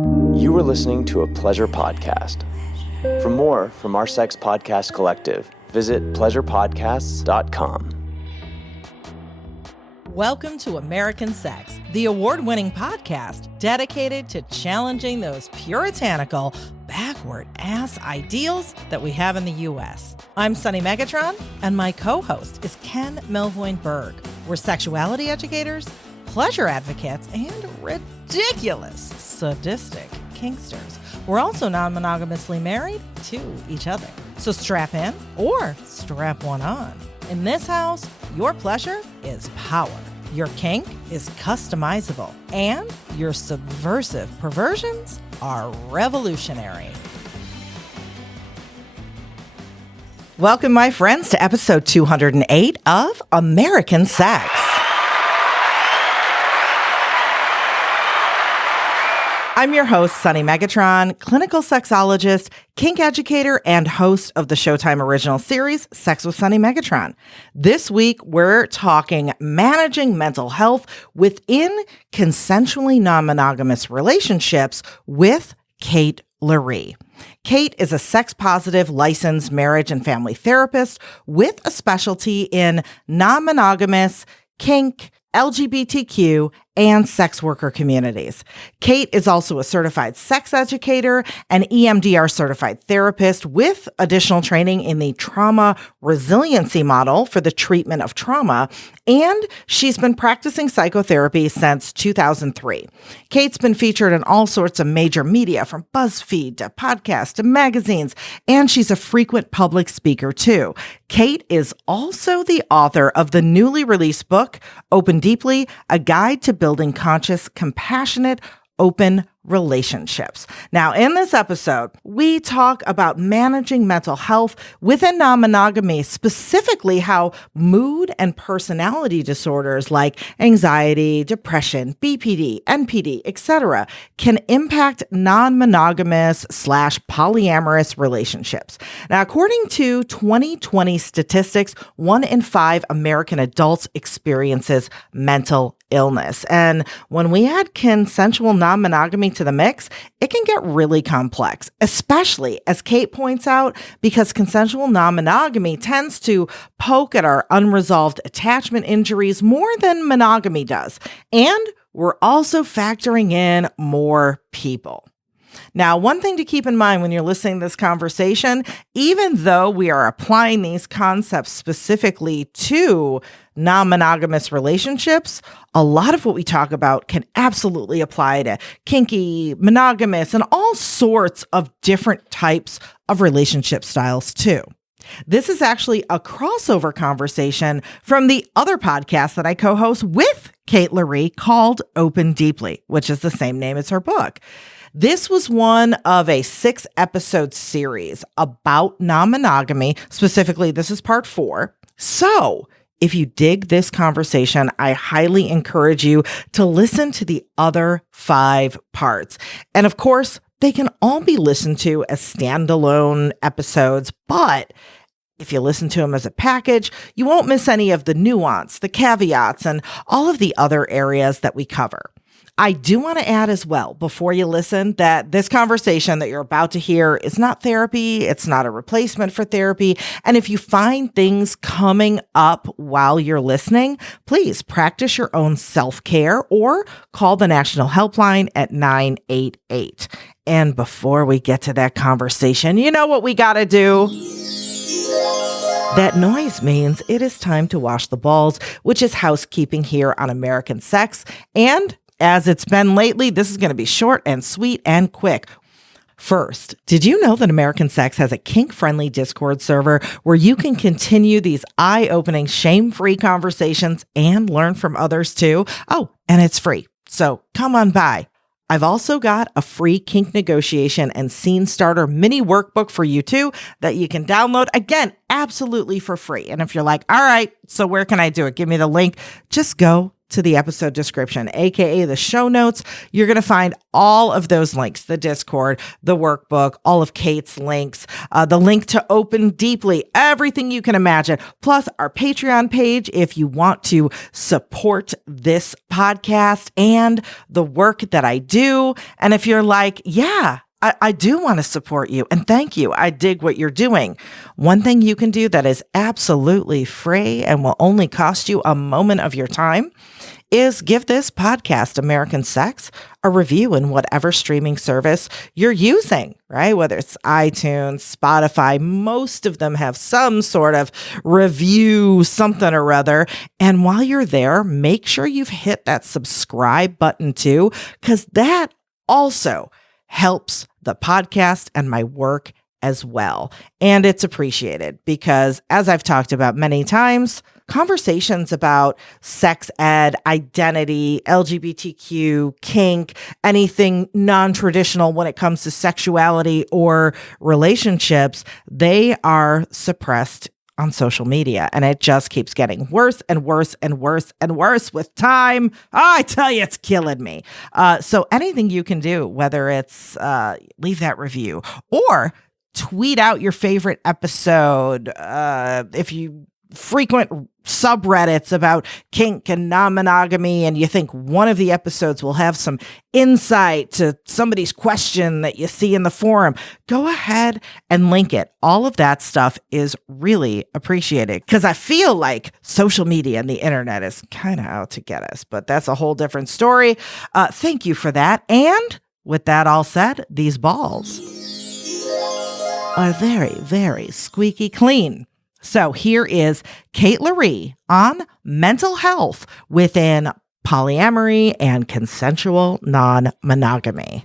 You are listening to a pleasure podcast. For more from our Sex Podcast Collective, visit pleasurepodcasts.com. Welcome to American Sex, the award-winning podcast dedicated to challenging those puritanical, backward-ass ideals that we have in the U.S. I'm Sunny Megatron, and my co-host is Ken Melvoin Berg. We're sexuality educators, pleasure advocates, and ridiculous, sadistic kinksters. We're also non-monogamously married to each other. So strap in or strap one on. In this house, your pleasure is power. Your kink is customizable. And your subversive perversions are revolutionary. Welcome, my friends, to episode 208 of American Sex. I'm your host, Sunny Megatron, clinical sexologist, kink educator, and host of the Showtime original series, Sex with Sunny Megatron. This week, we're talking managing mental health within consensually non-monogamous relationships with Kate Loree. Kate is a sex-positive licensed marriage and family therapist with a specialty in non-monogamous, kink, LGBTQ, and sex worker communities. Kate is also a certified sex educator and EMDR certified therapist with additional training in the trauma resiliency model for the treatment of trauma, and she's been practicing psychotherapy since 2003. Kate's been featured in all sorts of major media, from BuzzFeed to podcasts to magazines, and she's a frequent public speaker too. Kate is also the author of the newly released book, Open Deeply, A Guide to Building Conscious, Compassionate, Open Relationships. Now, in this episode, we talk about managing mental health within non-monogamy, specifically how mood and personality disorders like anxiety, depression, BPD, NPD, etc., can impact non-monogamous / polyamorous relationships. Now, according to 2020 statistics, 1 in 5 American adults experiences mental illness. And when we add consensual non-monogamy to the mix, it can get really complex, especially, as Kate points out, because consensual non-monogamy tends to poke at our unresolved attachment injuries more than monogamy does. And we're also factoring in more people. Now, one thing to keep in mind when you're listening to this conversation, even though we are applying these concepts specifically to non-monogamous relationships, a lot of what we talk about can absolutely apply to kinky, monogamous, and all sorts of different types of relationship styles too. This is actually a crossover conversation from the other podcast that I co-host with Kate Loree called Open Deeply, which is the same name as her book. This was one of a 6-episode series about non-monogamy. Specifically, this is part 4. So if you dig this conversation, I highly encourage you to listen to the other 5 parts. And of course, they can all be listened to as standalone episodes, but if you listen to them as a package, you won't miss any of the nuance, the caveats, and all of the other areas that we cover. I do want to add as well, before you listen, that this conversation that you're about to hear is not therapy. It's not a replacement for therapy. And if you find things coming up while you're listening, please practice your own self-care or call the National Helpline at 988. And before we get to that conversation, you know what we got to do? That noise means it is time to wash the balls, which is housekeeping here on American Sex. And as it's been lately, this is going to be short and sweet and quick. First, did you know that American Sex has a kink-friendly Discord server where you can continue these eye-opening, shame-free conversations and learn from others too? Oh, and it's free, so come on by. I've also got a free kink negotiation and scene starter mini workbook for you too that you can download, again, absolutely for free. And if you're like, all right, so where can I do it? Give me the link. Just go to the episode description, aka the show notes. You're going to find all of those links, the Discord, the workbook, all of Kate's links, the link to Open Deeply, everything you can imagine, plus our Patreon page if you want to support this podcast and the work that I do. And if you're like, yeah, I do want to support you, and thank you. I dig what you're doing. One thing you can do that is absolutely free and will only cost you a moment of your time is give this podcast, American Sex, a review in whatever streaming service you're using, right? Whether it's iTunes, Spotify, most of them have some sort of review, something or other. And while you're there, make sure you've hit that subscribe button too, because that also helps the podcast and my work as well. And it's appreciated because, as I've talked about many times, conversations about sex ed, identity, LGBTQ, kink, anything non-traditional when it comes to sexuality or relationships, they are suppressed on social media, and it just keeps getting worse and worse and worse and worse with time. Oh, I tell you, it's killing me. So anything you can do, whether it's leave that review or tweet out your favorite episode, if you frequent subreddits about kink and non-monogamy and you think one of the episodes will have some insight to somebody's question that you see in the forum, go ahead and link it. All of that stuff is really appreciated because I feel like social media and the internet is kind of out to get us, but that's a whole different story. Thank you for that. And with that all said, these balls are very, very squeaky clean. So here is Kate Loree on mental health within polyamory and consensual non-monogamy.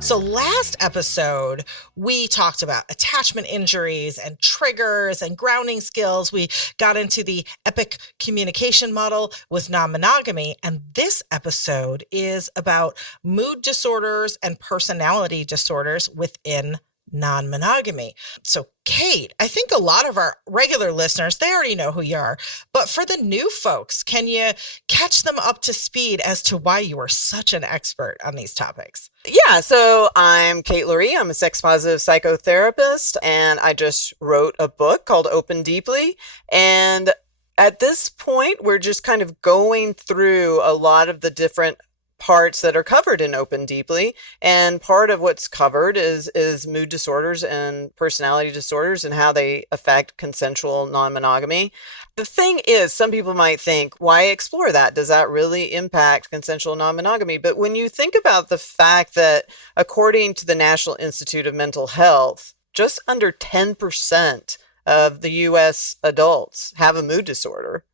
So last episode, we talked about attachment injuries and triggers and grounding skills. We got into the epic communication model with non-monogamy. And this episode is about mood disorders and personality disorders within non-monogamy. So Kate, I think a lot of our regular listeners, they already know who you are, but for the new folks, can you catch them up to speed as to why you are such an expert on these topics? Yeah, so I'm Kate Loree. I'm a sex positive psychotherapist, and I just wrote a book called Open Deeply. And at this point, we're just kind of going through a lot of the different parts that are covered in Open Deeply. And part of what's covered is mood disorders and personality disorders and how they affect consensual non-monogamy. The thing is, some people might think, why explore that? Does that really impact consensual non-monogamy? But when you think about the fact that according to the National Institute of Mental Health, just under 10% of the US adults have a mood disorder,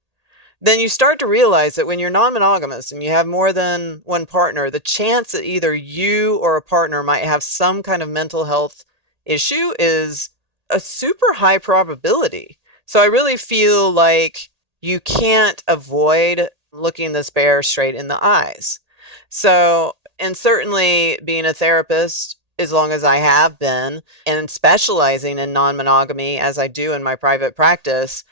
then you start to realize that when you're non-monogamous and you have more than one partner, the chance that either you or a partner might have some kind of mental health issue is a super high probability. So I really feel like you can't avoid looking this bear straight in the eyes. So, and certainly being a therapist, as long as I have been, and specializing in non-monogamy as I do in my private practice,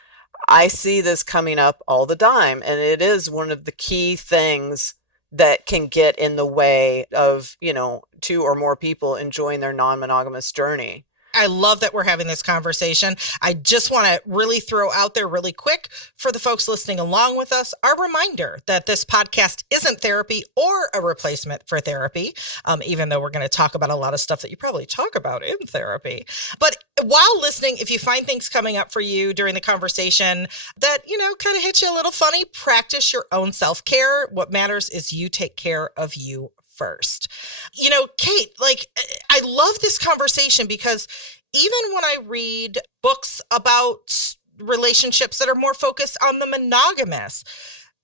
I see this coming up all the time. And it is one of the key things that can get in the way of, two or more people enjoying their non-monogamous journey. I love that we're having this conversation. I just want to really throw out there really quick for the folks listening along with us, our reminder that this podcast isn't therapy or a replacement for therapy, even though we're going to talk about a lot of stuff that you probably talk about in therapy. But while listening, if you find things coming up for you during the conversation that, kind of hit you a little funny, practice your own self-care. What matters is you take care of you first. Kate, I love this conversation because even when I read books about relationships that are more focused on the monogamous,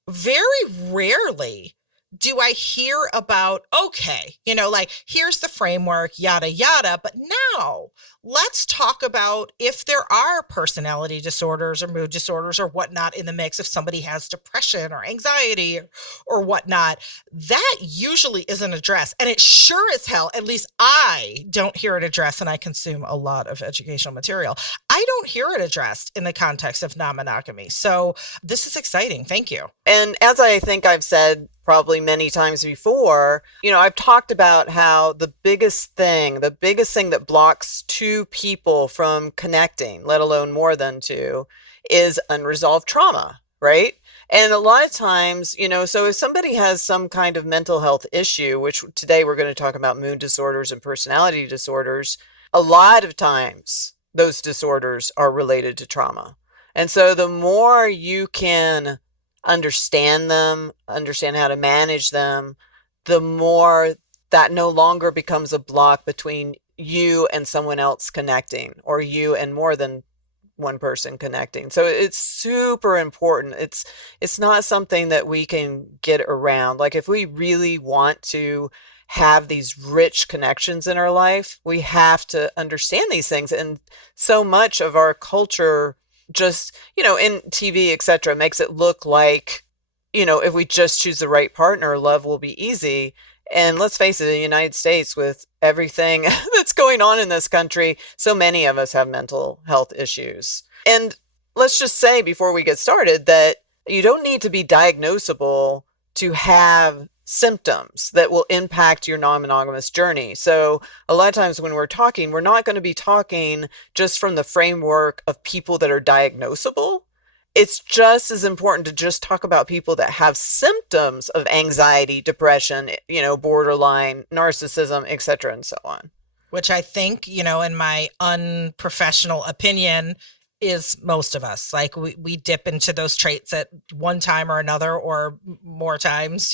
very rarely do I hear about, okay, like here's the framework, yada, yada. But now let's talk about if there are personality disorders or mood disorders or whatnot in the mix. If somebody has depression or anxiety or whatnot, that usually isn't addressed. And it sure as hell, at least I don't hear it addressed, and I consume a lot of educational material. I don't hear it addressed in the context of non-monogamy. So this is exciting. Thank you. And as I think I've said probably many times before, I've talked about how the biggest thing that blocks two people from connecting, let alone more than two, is unresolved trauma, right? And a lot of times, so if somebody has some kind of mental health issue, which today we're going to talk about mood disorders and personality disorders, a lot of times those disorders are related to trauma. And so the more you can understand them, understand how to manage them, the more that no longer becomes a block between you and someone else connecting, or you and more than one person connecting. So it's super important. It's not something that we can get around. Like, if we really want to have these rich connections in our life, we have to understand these things. And so much of our culture just, in TV, etc., makes it look like, if we just choose the right partner, love will be easy. And let's face it, in the United States, with everything that's going on in this country, so many of us have mental health issues. And let's just say before we get started that you don't need to be diagnosable to have symptoms that will impact your non-monogamous journey. So a lot of times when we're talking, we're not going to be talking just from the framework of people that are diagnosable. It's just as important to just talk about people that have symptoms of anxiety, depression, borderline, narcissism, etc., and so on. Which I think, in my unprofessional opinion, is most of us. Like, we dip into those traits at one time or another, or more times,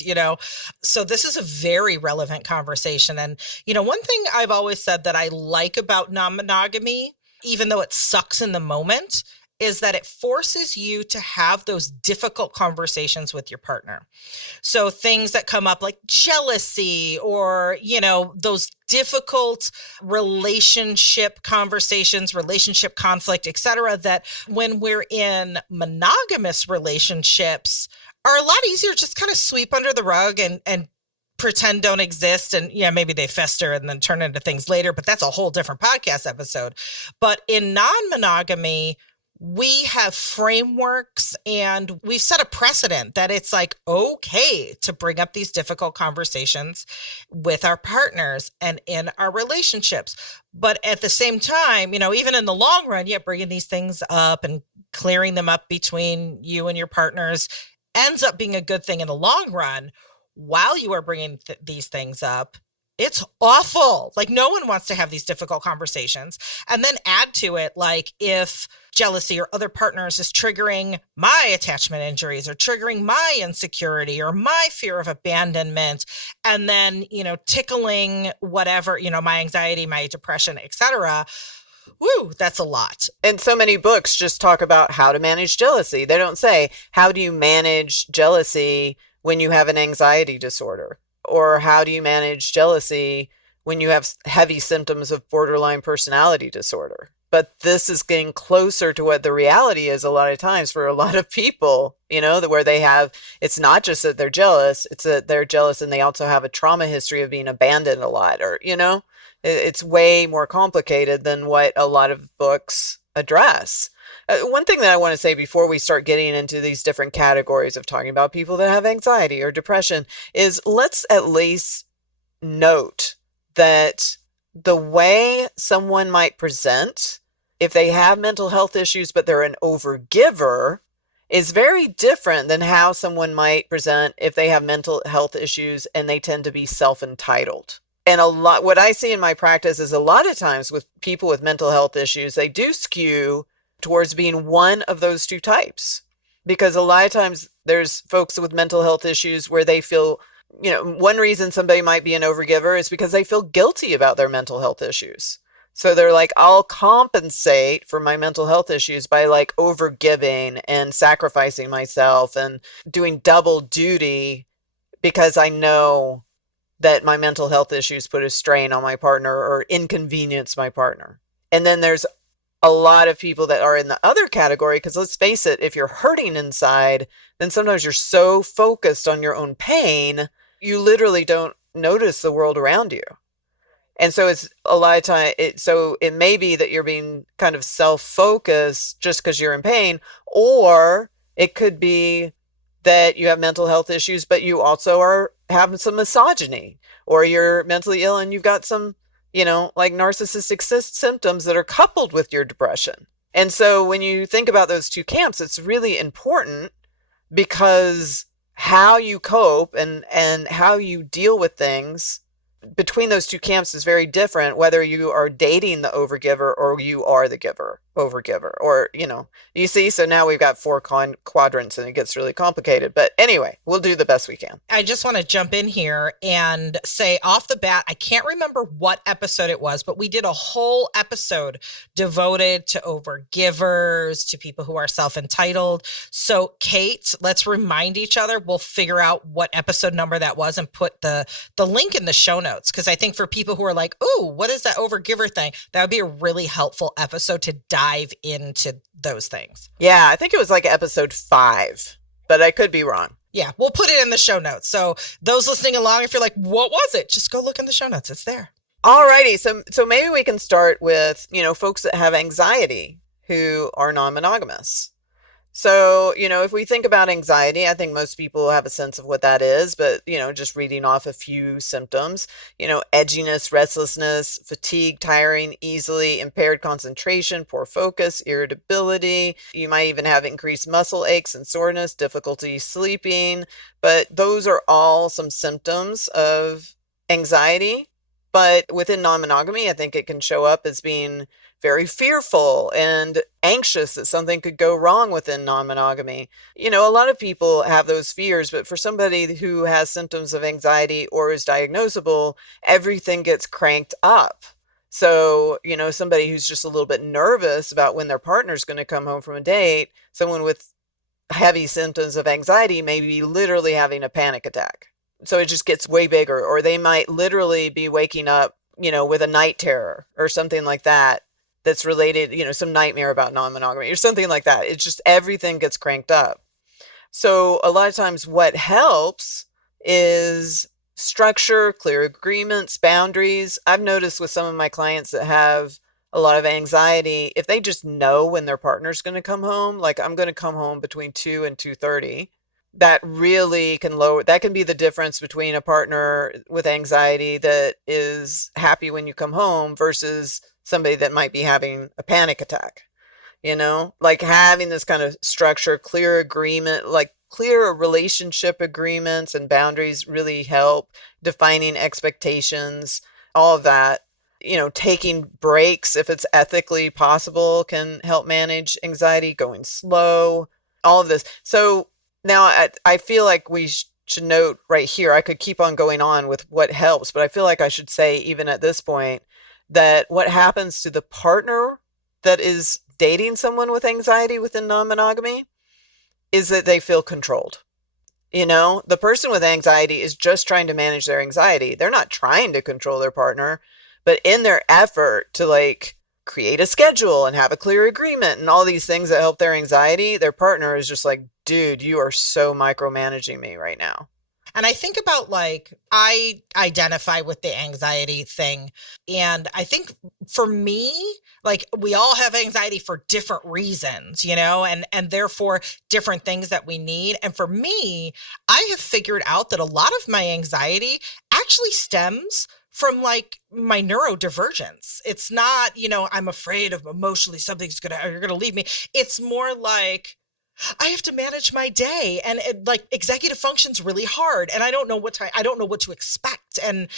So this is a very relevant conversation. And, one thing I've always said that I like about non-monogamy, even though it sucks in the moment, is that it forces you to have those difficult conversations with your partner. So things that come up like jealousy, or, those difficult relationship conversations, relationship conflict, etc., that when we're in monogamous relationships are a lot easier to just kind of sweep under the rug and pretend don't exist. And maybe they fester and then turn into things later, but that's a whole different podcast episode. But in non-monogamy, we have frameworks, and we've set a precedent that it's like, okay to bring up these difficult conversations with our partners and in our relationships. But at the same time, even in the long run, bringing these things up and clearing them up between you and your partners ends up being a good thing in the long run. While you are bringing these things up, it's awful. Like, no one wants to have these difficult conversations. And then add to it, like, if jealousy or other partners is triggering my attachment injuries, or triggering my insecurity, or my fear of abandonment, and then, tickling whatever, my anxiety, my depression, etc. Woo, that's a lot. And so many books just talk about how to manage jealousy. They don't say, how do you manage jealousy when you have an anxiety disorder? Or how do you manage jealousy when you have heavy symptoms of borderline personality disorder? But this is getting closer to what the reality is a lot of times for a lot of people, where they have, it's not just that they're jealous, it's that they're jealous and they also have a trauma history of being abandoned a lot, or, it's way more complicated than what a lot of books address. One thing that I want to say before we start getting into these different categories of talking about people that have anxiety or depression is, let's at least note that the way someone might present if they have mental health issues but they're an overgiver is very different than how someone might present if they have mental health issues and they tend to be self-entitled. And what I see in my practice is a lot of times with people with mental health issues, they do skew towards being one of those two types. Because a lot of times there's folks with mental health issues where they feel, one reason somebody might be an overgiver is because they feel guilty about their mental health issues. So they're like, I'll compensate for my mental health issues by like overgiving and sacrificing myself and doing double duty because I know that my mental health issues put a strain on my partner or inconvenience my partner. And then there's a lot of people that are in the other category, because let's face it, if you're hurting inside, then sometimes you're so focused on your own pain, you literally don't notice the world around you. And so it's a lot of time, so it may be that you're being kind of self-focused just because you're in pain, or it could be that you have mental health issues, but you also are having some misogyny, or you're mentally ill and you've got some, like narcissistic symptoms that are coupled with your depression. And so when you think about those two camps, it's really important, because how you cope and how you deal with things between those two camps is very different, whether you are dating the overgiver or you are the overgiver, or, you see, so now we've got four quadrants and it gets really complicated. But anyway, we'll do the best we can. I just want to jump in here and say off the bat, I can't remember what episode it was, but we did a whole episode devoted to overgivers, to people who are self-entitled. So Kate, let's remind each other. We'll figure out what episode number that was and put the link in the show notes. Because I think for people who are like, ooh, what is that overgiver thing? That would be a really helpful episode to dive into those things. Yeah, I think it was like episode 5, but I could be wrong. Yeah, we'll put it in the show notes. So those listening along, if you're like, what was it? Just go look in the show notes. It's there. All righty. So maybe we can start with, folks that have anxiety who are non-monogamous. So, if we think about anxiety, I think most people have a sense of what that is, but, just reading off a few symptoms, edginess, restlessness, fatigue, tiring easily, impaired concentration, poor focus, irritability. You might even have increased muscle aches and soreness, difficulty sleeping, but those are all some symptoms of anxiety. But within non-monogamy, I think it can show up as being very fearful and anxious that something could go wrong within non-monogamy. A lot of people have those fears, but for somebody who has symptoms of anxiety or is diagnosable, everything gets cranked up. So, somebody who's just a little bit nervous about when their partner's going to come home from a date, someone with heavy symptoms of anxiety may be literally having a panic attack. So it just gets way bigger, or they might literally be waking up, with a night terror or something like that. That's related, some nightmare about non-monogamy or something like that. It's just everything gets cranked up. So a lot of times what helps is structure, clear agreements, boundaries. I've noticed with some of my clients that have a lot of anxiety, if they just know when their partner's going to come home, like I'm going to come home between 2 and 2:30, that really can that can be the difference between a partner with anxiety that is happy when you come home versus somebody that might be having a panic attack, like having this kind of structure, clear agreement, like clear relationship agreements and boundaries really help. Defining expectations, all of that, taking breaks if it's ethically possible can help manage anxiety, going slow, all of this. So now I feel like we should note right here, I could keep on going on with what helps, but I feel like I should say, even at this point, that what happens to the partner that is dating someone with anxiety within non-monogamy is that they feel controlled. The person with anxiety is just trying to manage their anxiety. They're not trying to control their partner, but in their effort to create a schedule and have a clear agreement and all these things that help their anxiety, their partner is just like, dude, you are so micromanaging me right now. And I think about I identify with the anxiety thing. And I think for me, we all have anxiety for different reasons, and therefore different things that we need. And for me, I have figured out that a lot of my anxiety actually stems from my neurodivergence. It's not, I'm afraid of emotionally you're going to leave me. It's more like, I have to manage my day, and executive function's really hard, and I don't know what to expect. And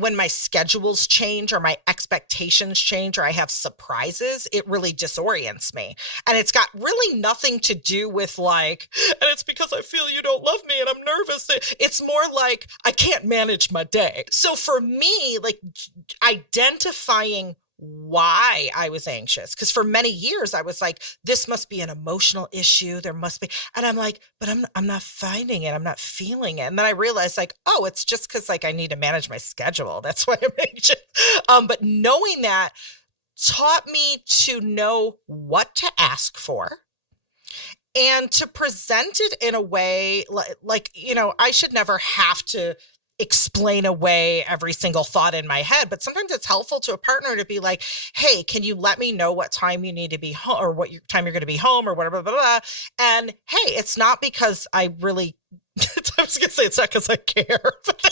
when my schedules change or my expectations change or I have surprises, it really disorients me. And it's got really nothing to do with and it's because I feel you don't love me and I'm nervous. It's more like I can't manage my day. So for me, identifying why I was anxious. Because for many years I was like, this must be an emotional issue. There must be, and I'm like, but I'm not finding it. I'm not feeling it. And then I realized like, oh, it's just because like I need to manage my schedule. That's why I'm anxious. But knowing that taught me to know what to ask for and to present it in a way like, you know, I should never have to explain away every single thought in my head, but sometimes it's helpful to a partner to be like, hey, can you let me know what time you need to be home or what time you're going to be home or whatever, blah, blah, blah. And hey, it's not because I really, I was going to say it's not because I care, but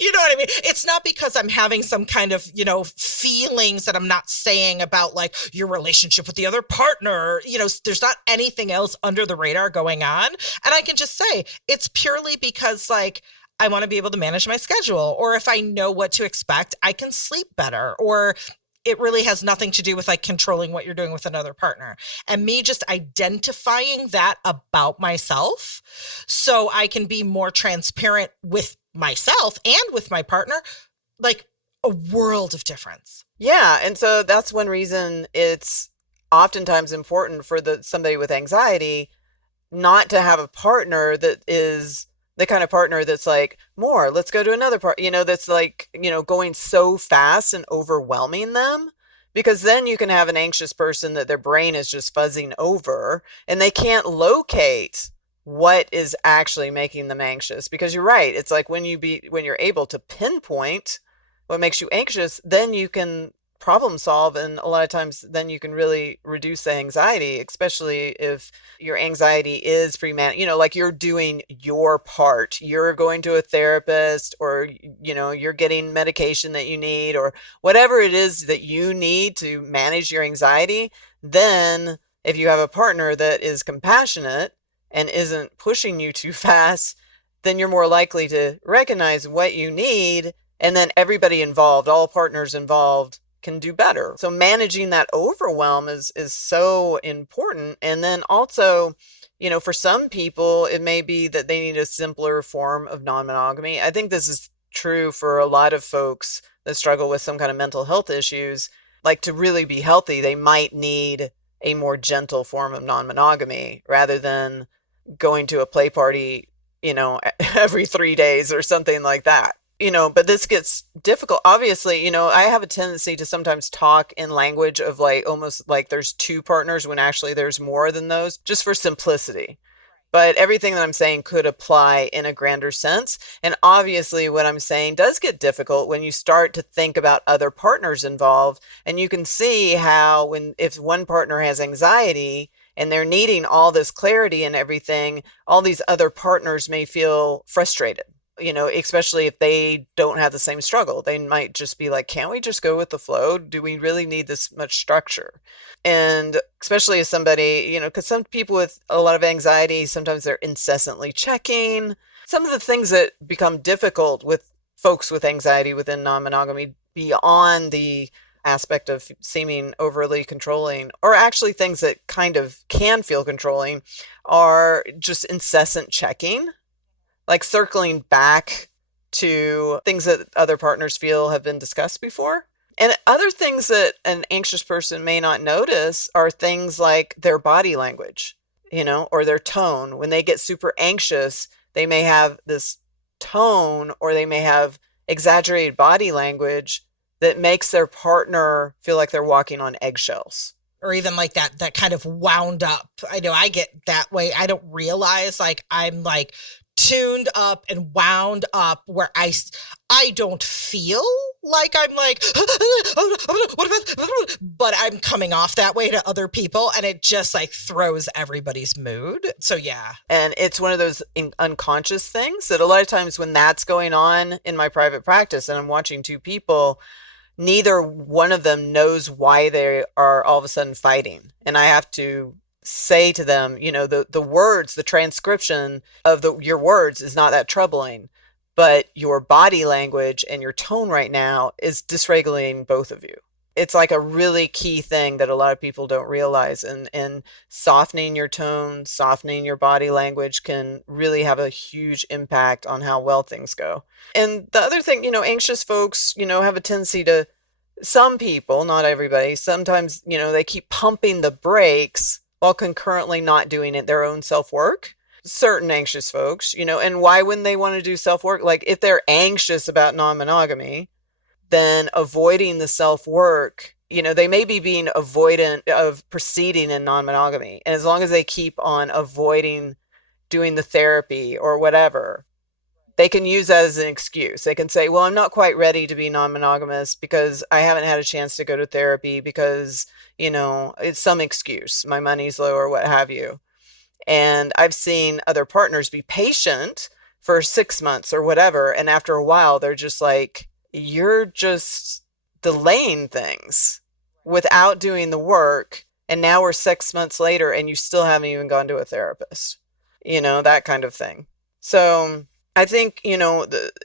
you know what I mean? It's not because I'm having some kind of, you know, feelings that I'm not saying about like your relationship with the other partner. You know, there's not anything else under the radar going on. And I can just say it's purely because like I want to be able to manage my schedule, or if I know what to expect, I can sleep better, or it really has nothing to do with like controlling what you're doing with another partner. And me just identifying that about myself so I can be more transparent with myself and with my partner, like a world of difference. Yeah. And so that's one reason it's oftentimes important for somebody with anxiety not to have a partner that is the kind of partner that's like, more, let's go to another part, you know, that's like, you know, going so fast and overwhelming them, because then you can have an anxious person that their brain is just fuzzing over and they can't locate what is actually making them anxious. Because you're right. It's like when you're able to pinpoint what makes you anxious, then you can problem solve. And a lot of times then you can really reduce the anxiety, especially if your anxiety is you know, like you're doing your part, you're going to a therapist, or, you know, you're getting medication that you need, or whatever it is that you need to manage your anxiety. Then if you have a partner that is compassionate and isn't pushing you too fast, then you're more likely to recognize what you need. And then everybody involved, all partners involved, can do better. So managing that overwhelm is so important. And then also, you know, for some people, it may be that they need a simpler form of non-monogamy. I think this is true for a lot of folks that struggle with some kind of mental health issues. Like, to really be healthy, they might need a more gentle form of non-monogamy rather than going to a play party, you know, every 3 days or something like that. You know, but this gets difficult. Obviously, you know, I have a tendency to sometimes talk in language of like almost like there's two partners when actually there's more than those, just for simplicity. But everything that I'm saying could apply in a grander sense. And obviously what I'm saying does get difficult when you start to think about other partners involved. And you can see how if one partner has anxiety and they're needing all this clarity and everything, all these other partners may feel frustrated. You know, especially if they don't have the same struggle. They might just be like, can't we just go with the flow? Do we really need this much structure? And especially as somebody, you know, because some people with a lot of anxiety, sometimes they're incessantly checking. Some of the things that become difficult with folks with anxiety within non-monogamy, beyond the aspect of seeming overly controlling, or actually things that kind of can feel controlling, are just incessant checking. Like circling back to things that other partners feel have been discussed before. And other things that an anxious person may not notice are things like their body language, you know, or their tone. When they get super anxious, they may have this tone, or they may have exaggerated body language that makes their partner feel like they're walking on eggshells. Or even like that kind of wound up. I know I get that way. I don't realize like I'm like tuned up and wound up where I don't feel like I'm like, but I'm coming off that way to other people, and it just like throws everybody's mood. So yeah. And it's one of those unconscious things that a lot of times when that's going on in my private practice and I'm watching two people, neither one of them knows why they are all of a sudden fighting. And I have to say to them, you know, the words, the transcription of your words is not that troubling, but your body language and your tone right now is dysregulating both of you. It's like a really key thing that a lot of people don't realize, and softening your tone, softening your body language can really have a huge impact on how well things go. And the other thing, you know, anxious folks, you know, have a tendency to some people, not everybody, sometimes, they keep pumping the brakes while concurrently not doing it their own self-work. Certain anxious folks, and why wouldn't they want to do self-work? Like if they're anxious about non-monogamy, then avoiding the self-work, they may be being avoidant of proceeding in non-monogamy. And as long as they keep on avoiding doing the therapy or whatever, they can use that as an excuse. They can say, well, I'm not quite ready to be non-monogamous because I haven't had a chance to go to therapy because, it's some excuse. My money's low or what have you. And I've seen other partners be patient for 6 months or whatever. And after a while, they're just like, you're just delaying things without doing the work. And now we're 6 months later and you still haven't even gone to a therapist, that kind of thing. So I think,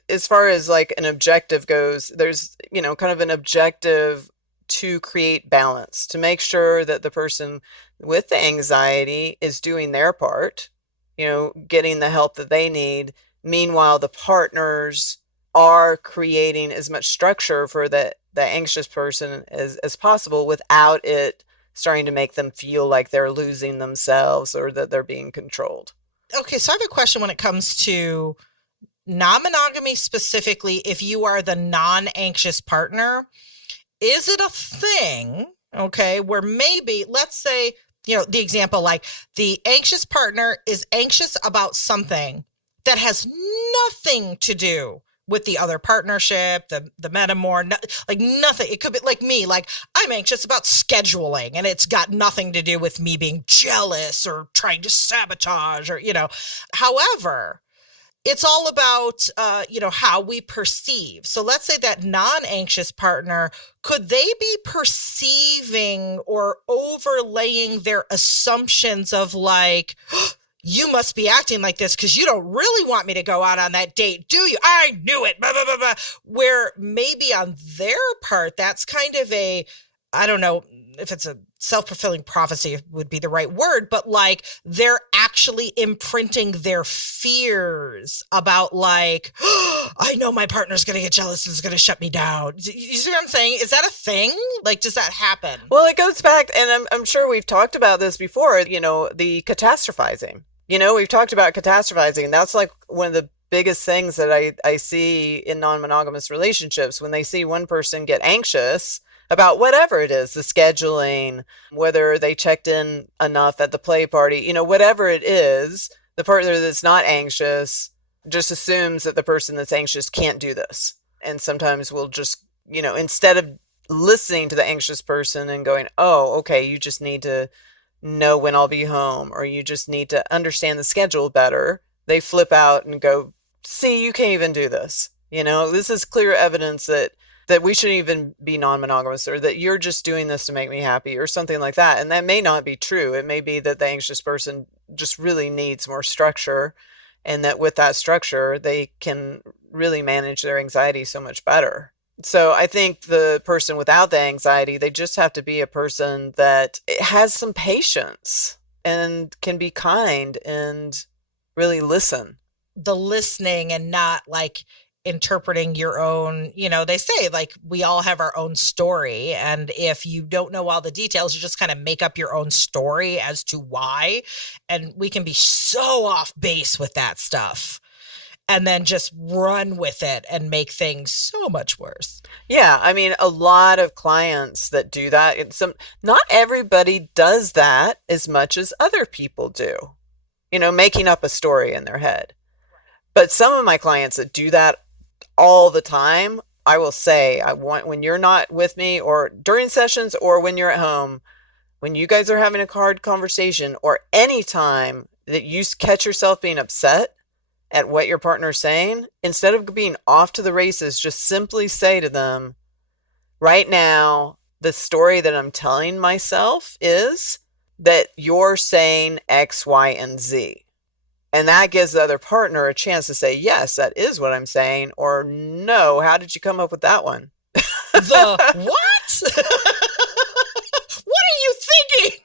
as far as like an objective goes, there's, kind of an objective to create balance, to make sure that the person with the anxiety is doing their part, getting the help that they need. Meanwhile, the partners are creating as much structure for the anxious person as possible without it starting to make them feel like they're losing themselves or that they're being controlled. Okay, so I have a question when it comes to non-monogamy specifically. If you are the non-anxious partner, is it a thing, okay, where maybe, let's say, the example, like the anxious partner is anxious about something that has nothing to do with the other partnership, the metamor, like nothing. It could be like me, like I'm anxious about scheduling and it's got nothing to do with me being jealous or trying to sabotage or, however, it's all about, how we perceive. So let's say that non-anxious partner, could they be perceiving or overlaying their assumptions of like, you must be acting like this because you don't really want me to go out on that date, do you? I knew it, blah, blah, blah, blah. Where maybe on their part, that's kind of I don't know if it's a self-fulfilling prophecy would be the right word, but like they're actually imprinting their fears about like, I know my partner's going to get jealous and is going to shut me down. You see what I'm saying? Is that a thing? Like, does that happen? Well, it goes back, and I'm sure we've talked about this before, the catastrophizing. We've talked about catastrophizing. That's like one of the biggest things that I see in non-monogamous relationships. When they see one person get anxious about whatever it is, the scheduling, whether they checked in enough at the play party, whatever it is, the partner that's not anxious just assumes that the person that's anxious can't do this. And sometimes we'll just, instead of listening to the anxious person and going, oh, okay, you just need to know when I'll be home, or you just need to understand the schedule better, they flip out and go, see, you can't even do this. This is clear evidence that we shouldn't even be non-monogamous, or that you're just doing this to make me happy or something like that. And that may not be true. It may be that the anxious person just really needs more structure, and that with that structure, they can really manage their anxiety so much better. So I think the person without the anxiety, they just have to be a person that has some patience and can be kind and really listen. The listening and not like interpreting your own, they say like we all have our own story. And if you don't know all the details, you just kind of make up your own story as to why. And we can be so off base with that stuff and then just run with it and make things so much worse. Yeah. I mean, a lot of clients that do that, not everybody does that as much as other people do, making up a story in their head. But some of my clients that do that all the time, I will say, when you're not with me or during sessions or when you're at home, when you guys are having a hard conversation or any time that you catch yourself being upset at what your partner's saying, instead of being off to the races, just simply say to them, right now, the story that I'm telling myself is that you're saying X, Y, and Z. And that gives the other partner a chance to say, yes, that is what I'm saying, or no, how did you come up with that one? The what? What are you thinking?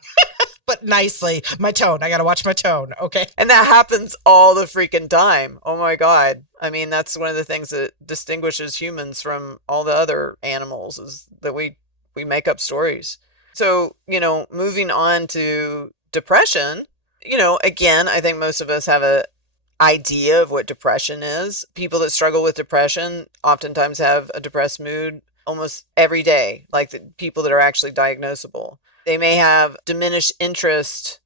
But but nicely. My tone. I got to watch my tone. Okay. And that happens all the freaking time. Oh my God. I mean, that's one of the things that distinguishes humans from all the other animals is that we make up stories. So, moving on to depression, again, I think most of us have a idea of what depression is. People that struggle with depression oftentimes have a depressed mood almost every day, like the people that are actually diagnosable. They may have diminished interest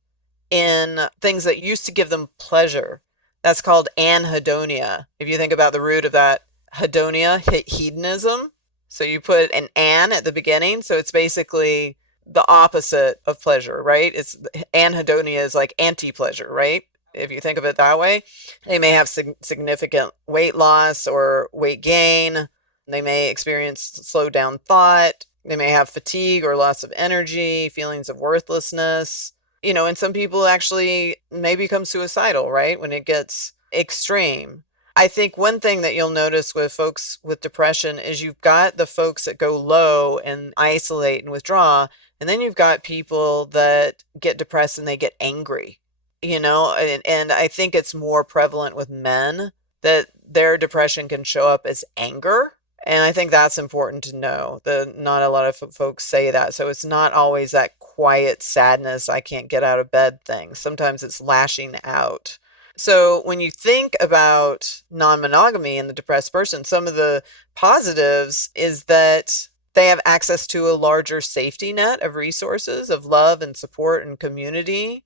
in things that used to give them pleasure. That's called anhedonia. If you think about the root of that, hedonia, hedonism. So you put an an at the beginning. So it's basically the opposite of pleasure, right? It's anhedonia is like anti-pleasure, right? If you think of it that way. They may have significant weight loss or weight gain. They may experience slowed down thought. They may have fatigue or loss of energy, feelings of worthlessness. And some people actually may become suicidal, right? When it gets extreme. I think one thing that you'll notice with folks with depression is you've got the folks that go low and isolate and withdraw. And then you've got people that get depressed and they get angry. And I think it's more prevalent with men that their depression can show up as anger. And I think that's important to know that not a lot of folks say that. So it's not always that quiet sadness, I can't get out of bed thing. Sometimes it's lashing out. So when you think about non-monogamy in the depressed person, some of the positives is that they have access to a larger safety net of resources, of love and support and community.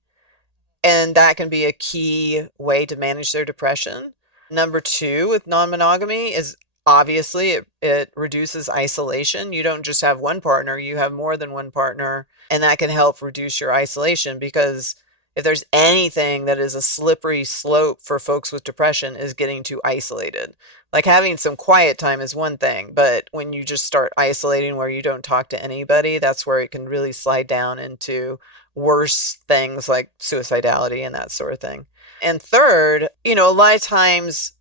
And that can be a key way to manage their depression. Number two, with non-monogamy is obviously it reduces isolation. You don't just have one partner, you have more than one partner. And that can help reduce your isolation, because if there's anything that is a slippery slope for folks with depression is getting too isolated. Like having some quiet time is one thing, but when you just start isolating where you don't talk to anybody, that's where it can really slide down into worse things like suicidality and that sort of thing. And third, a lot of times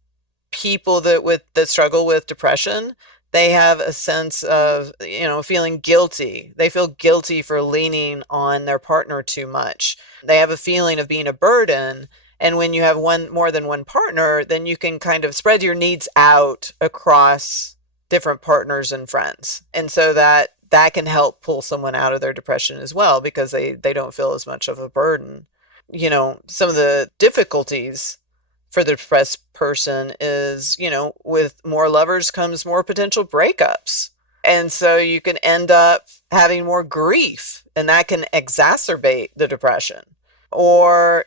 people that struggle with depression, they have a sense of, feeling guilty. They feel guilty for leaning on their partner too much. They have a feeling of being a burden. And when you have more than one partner, then you can kind of spread your needs out across different partners and friends. And so that can help pull someone out of their depression as well, because they don't feel as much of a burden. Some of the difficulties for the depressed person is, with more lovers comes more potential breakups. And so you can end up having more grief, and that can exacerbate the depression. Or,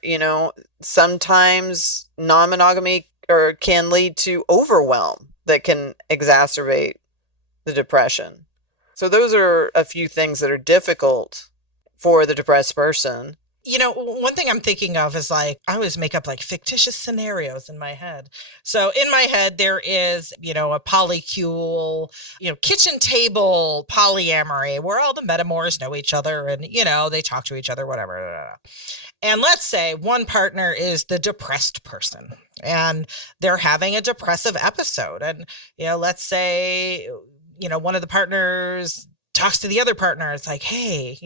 sometimes non-monogamy can lead to overwhelm that can exacerbate the depression. So those are a few things that are difficult for the depressed person. One thing I'm thinking of is I always make up fictitious scenarios in my head. So in my head, there is, a polycule, kitchen table polyamory where all the metamors know each other and, they talk to each other, whatever. And let's say one partner is the depressed person and they're having a depressive episode. And, let's say, one of the partners talks to the other partner. It's like, hey,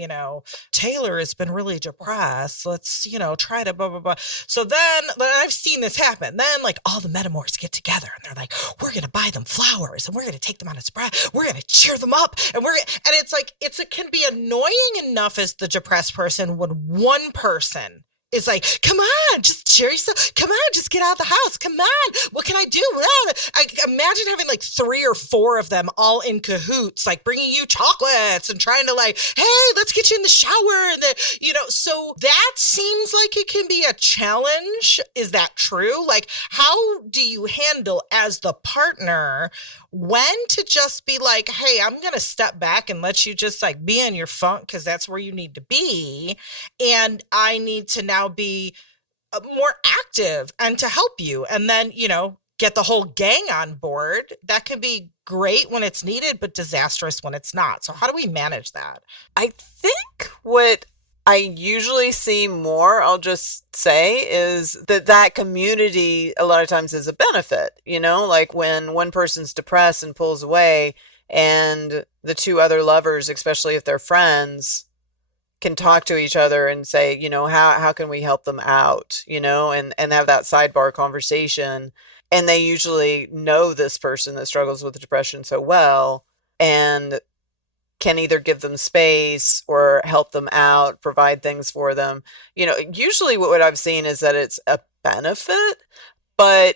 Taylor has been really depressed. Let's, try to blah, blah, blah. So then I've seen this happen. Then all the metamors get together and they're like, we're going to buy them flowers and we're going to take them on a spread. We're going to cheer them up. And it's like, it can be annoying enough as the depressed person when one person is like, come on, just cheer yourself. Come on, just get out of the house. Come on. What can I do? I imagine having 3 or 4 of them all in cahoots, bringing you chocolates and trying to hey, let's get you in the shower. And so that seems like it can be a challenge. Is that true? How do you handle as the partner when to just be like, hey, I'm going to step back and let you just be in your funk because that's where you need to be. And I need to now be more active and to help you. And then, get the whole gang on board. That can be great when it's needed, but disastrous when it's not. So how do we manage that? I think what I usually see more, I'll just say, is that community a lot of times is a benefit, when one person's depressed and pulls away and the 2 other lovers, especially if they're friends, can talk to each other and say, how can we help them out, and have that sidebar conversation. And they usually know this person that struggles with depression so well and can either give them space or help them out, provide things for them. Usually what I've seen is that it's a benefit,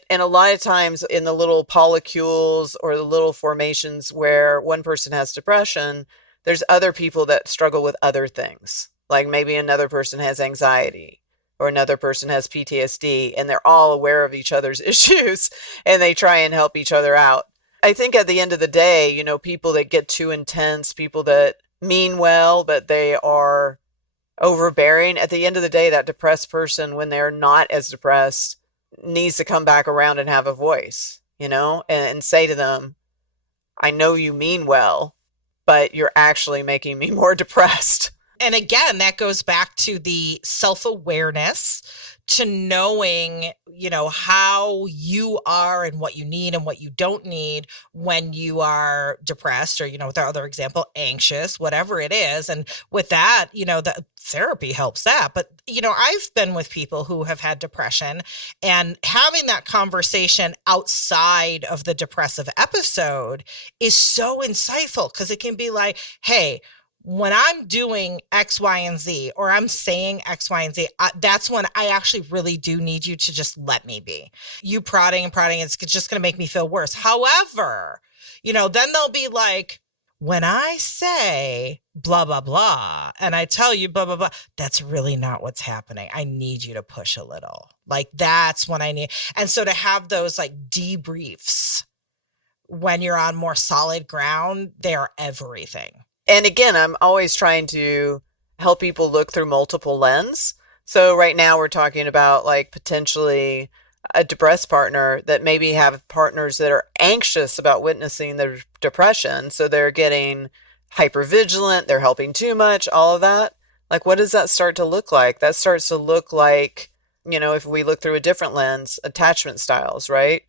and a lot of times in the little polycules or the little formations where one person has depression, there's other people that struggle with other things. Like maybe another person has anxiety or another person has PTSD, and they're all aware of each other's issues and they try and help each other out. I think at the end of the day, people that get too intense, people that mean well, but they are overbearing, at the end of the day, that depressed person, when they're not as depressed, needs to come back around and have a voice, and say to them, I know you mean well, but you're actually making me more depressed. And again, that goes back to the self-awareness, to knowing, how you are and what you need and what you don't need when you are depressed or, with our other example, anxious, whatever it is. And with that, the therapy helps that. But, I've been with people who have had depression, and having that conversation outside of the depressive episode is so insightful, because it can be like, hey, when I'm doing X, Y, and Z, or I'm saying X, Y, and Z, that's when I actually really do need you to just let me be. You prodding, it's just going to make me feel worse. However, then they'll be like, when I say blah, blah, blah, and I tell you blah, blah, blah, that's really not what's happening. I need you to push a little. Like, that's when I need. And so to have those like debriefs when you're on more solid ground, they are everything. And again, I'm always trying to help people look through multiple lenses. So right now we're talking about like potentially a depressed partner that maybe have partners that are anxious about witnessing their depression. So they're getting hypervigilant, they're helping too much, all of that. Like, what does that start to look like? That starts to look like, if we look through a different lens, attachment styles, right?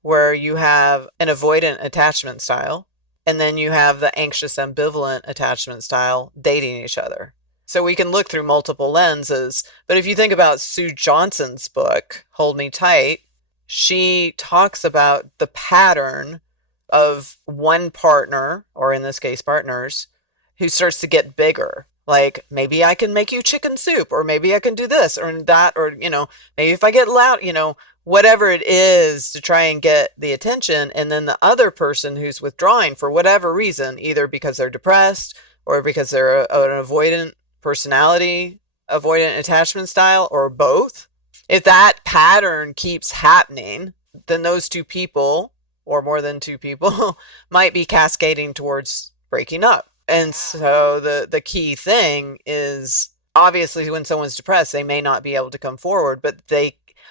Where you have an avoidant attachment style. And then you have the anxious ambivalent attachment style dating each other. So we can look through multiple lenses. But if you think about Sue Johnson's book, Hold Me Tight, she talks about the pattern of one partner, or in this case, partners, who starts to get bigger. Like, maybe I can make you chicken soup, or maybe I can do this or that, or, maybe if I get loud, whatever it is to try and get the attention. And then the other person who's withdrawing for whatever reason, either because they're depressed or because they're an avoidant personality, avoidant attachment style, or both. If that pattern keeps happening, then those two people, or more than two people, might be cascading towards breaking up. And so the key thing is, obviously when someone's depressed, they may not be able to come forward, but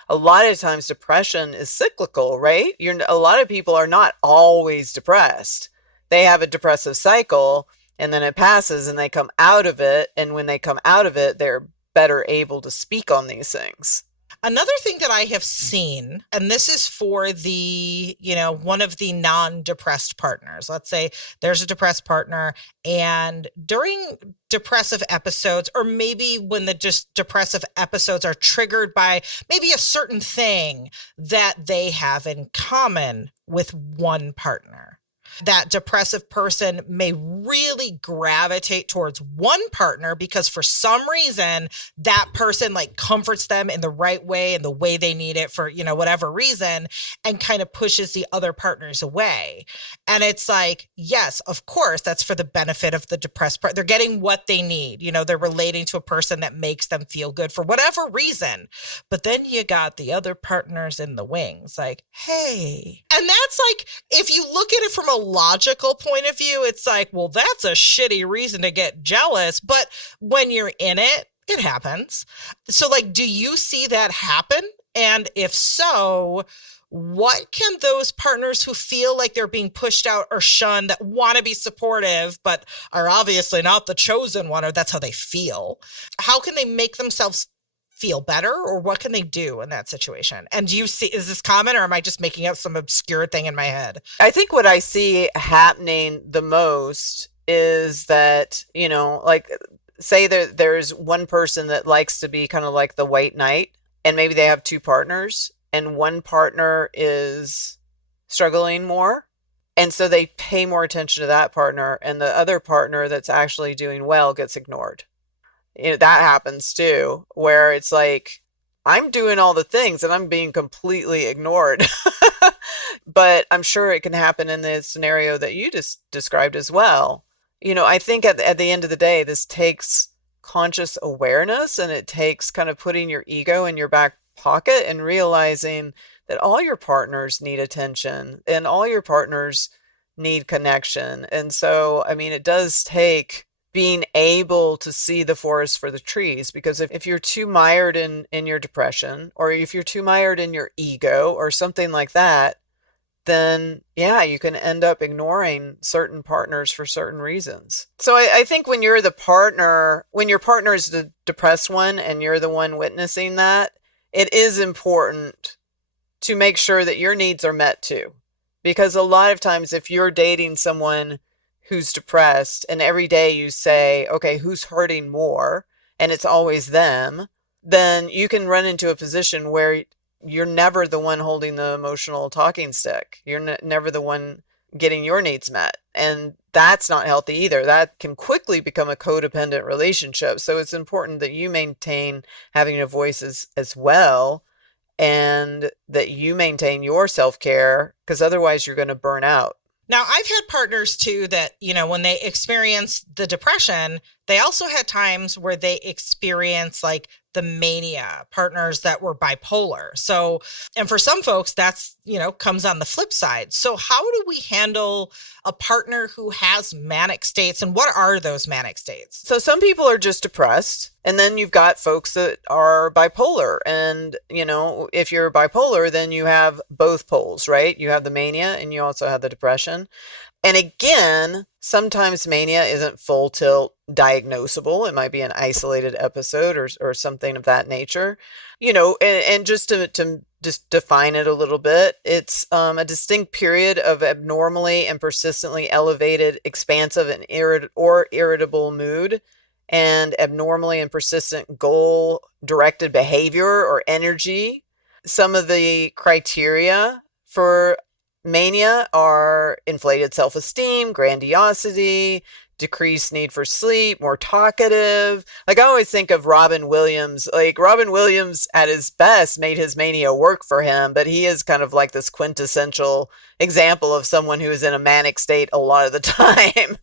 a lot of times depression is cyclical, right? A lot of people are not always depressed. They have a depressive cycle, and then it passes and they come out of it. And when they come out of it, they're better able to speak on these things. Another thing that I have seen, and this is for the, one of the non-depressed partners. Let's say there's a depressed partner, and during depressive episodes, or maybe when the just depressive episodes are triggered by maybe a certain thing that they have in common with one partner, that depressive person may really gravitate towards one partner because for some reason that person like comforts them in the right way and the way they need it for, whatever reason, and kind of pushes the other partners away. And it's like, yes, of course, that's for the benefit of the depressed part. They're getting what they need. They're relating to a person that makes them feel good for whatever reason. But then you got the other partners in the wings, like, hey. And that's like, if you look at it from a logical point of view, it's like, well, that's a shitty reason to get jealous. But when you're in it, it happens. So like, do you see that happen? And if so, what can those partners who feel like they're being pushed out or shunned, that want to be supportive, but are obviously not the chosen one, or that's how they feel, how can they make themselves feel better, or what can they do in that situation? And do you see, is this common, or am I just making up some obscure thing in my head? I think what I see happening the most is that, like say that there's one person that likes to be kind of like the white knight, and maybe they have two partners, and one partner is struggling more. And so they pay more attention to that partner, and the other partner that's actually doing well gets ignored. That happens too, where it's like, I'm doing all the things and I'm being completely ignored. But I'm sure it can happen in the scenario that you just described as well. I think at the end of the day, this takes conscious awareness, and it takes kind of putting your ego in your back pocket and realizing that all your partners need attention and all your partners need connection. And so, it does take being able to see the forest for the trees, because if you're too mired in your depression, or if you're too mired in your ego or something like that, then yeah, you can end up ignoring certain partners for certain reasons. So I think when your partner is the depressed one and you're the one witnessing that, it is important to make sure that your needs are met too. Because a lot of times if you're dating someone who's depressed and every day you say, okay, who's hurting more? And it's always them, then you can run into a position where you're never the one holding the emotional talking stick. You're never the one getting your needs met. And that's not healthy either. That can quickly become a codependent relationship. So it's important that you maintain having a voice as well, and that you maintain your self-care, because otherwise you're going to burn out. Now, I've had partners too that, when they experience the depression, they also had times where they experience like the mania, partners that were bipolar. So, and for some folks, that's, comes on the flip side. So how do we handle a partner who has manic states, and what are those manic states? So some people are just depressed, and then you've got folks that are bipolar. And, if you're bipolar, then you have both poles, right? You have the mania and you also have the depression. And again, sometimes mania isn't full tilt diagnosable. It might be an isolated episode or something of that nature, and just to just define it a little bit, it's a distinct period of abnormally and persistently elevated, expansive and irritable mood, and abnormally and persistent goal-directed behavior or energy. Some of the criteria for mania are inflated self-esteem, grandiosity, decreased need for sleep, more talkative. Like I always think of Robin Williams. Like Robin Williams at his best made his mania work for him, but he is kind of like this quintessential example of someone who is in a manic state a lot of the time.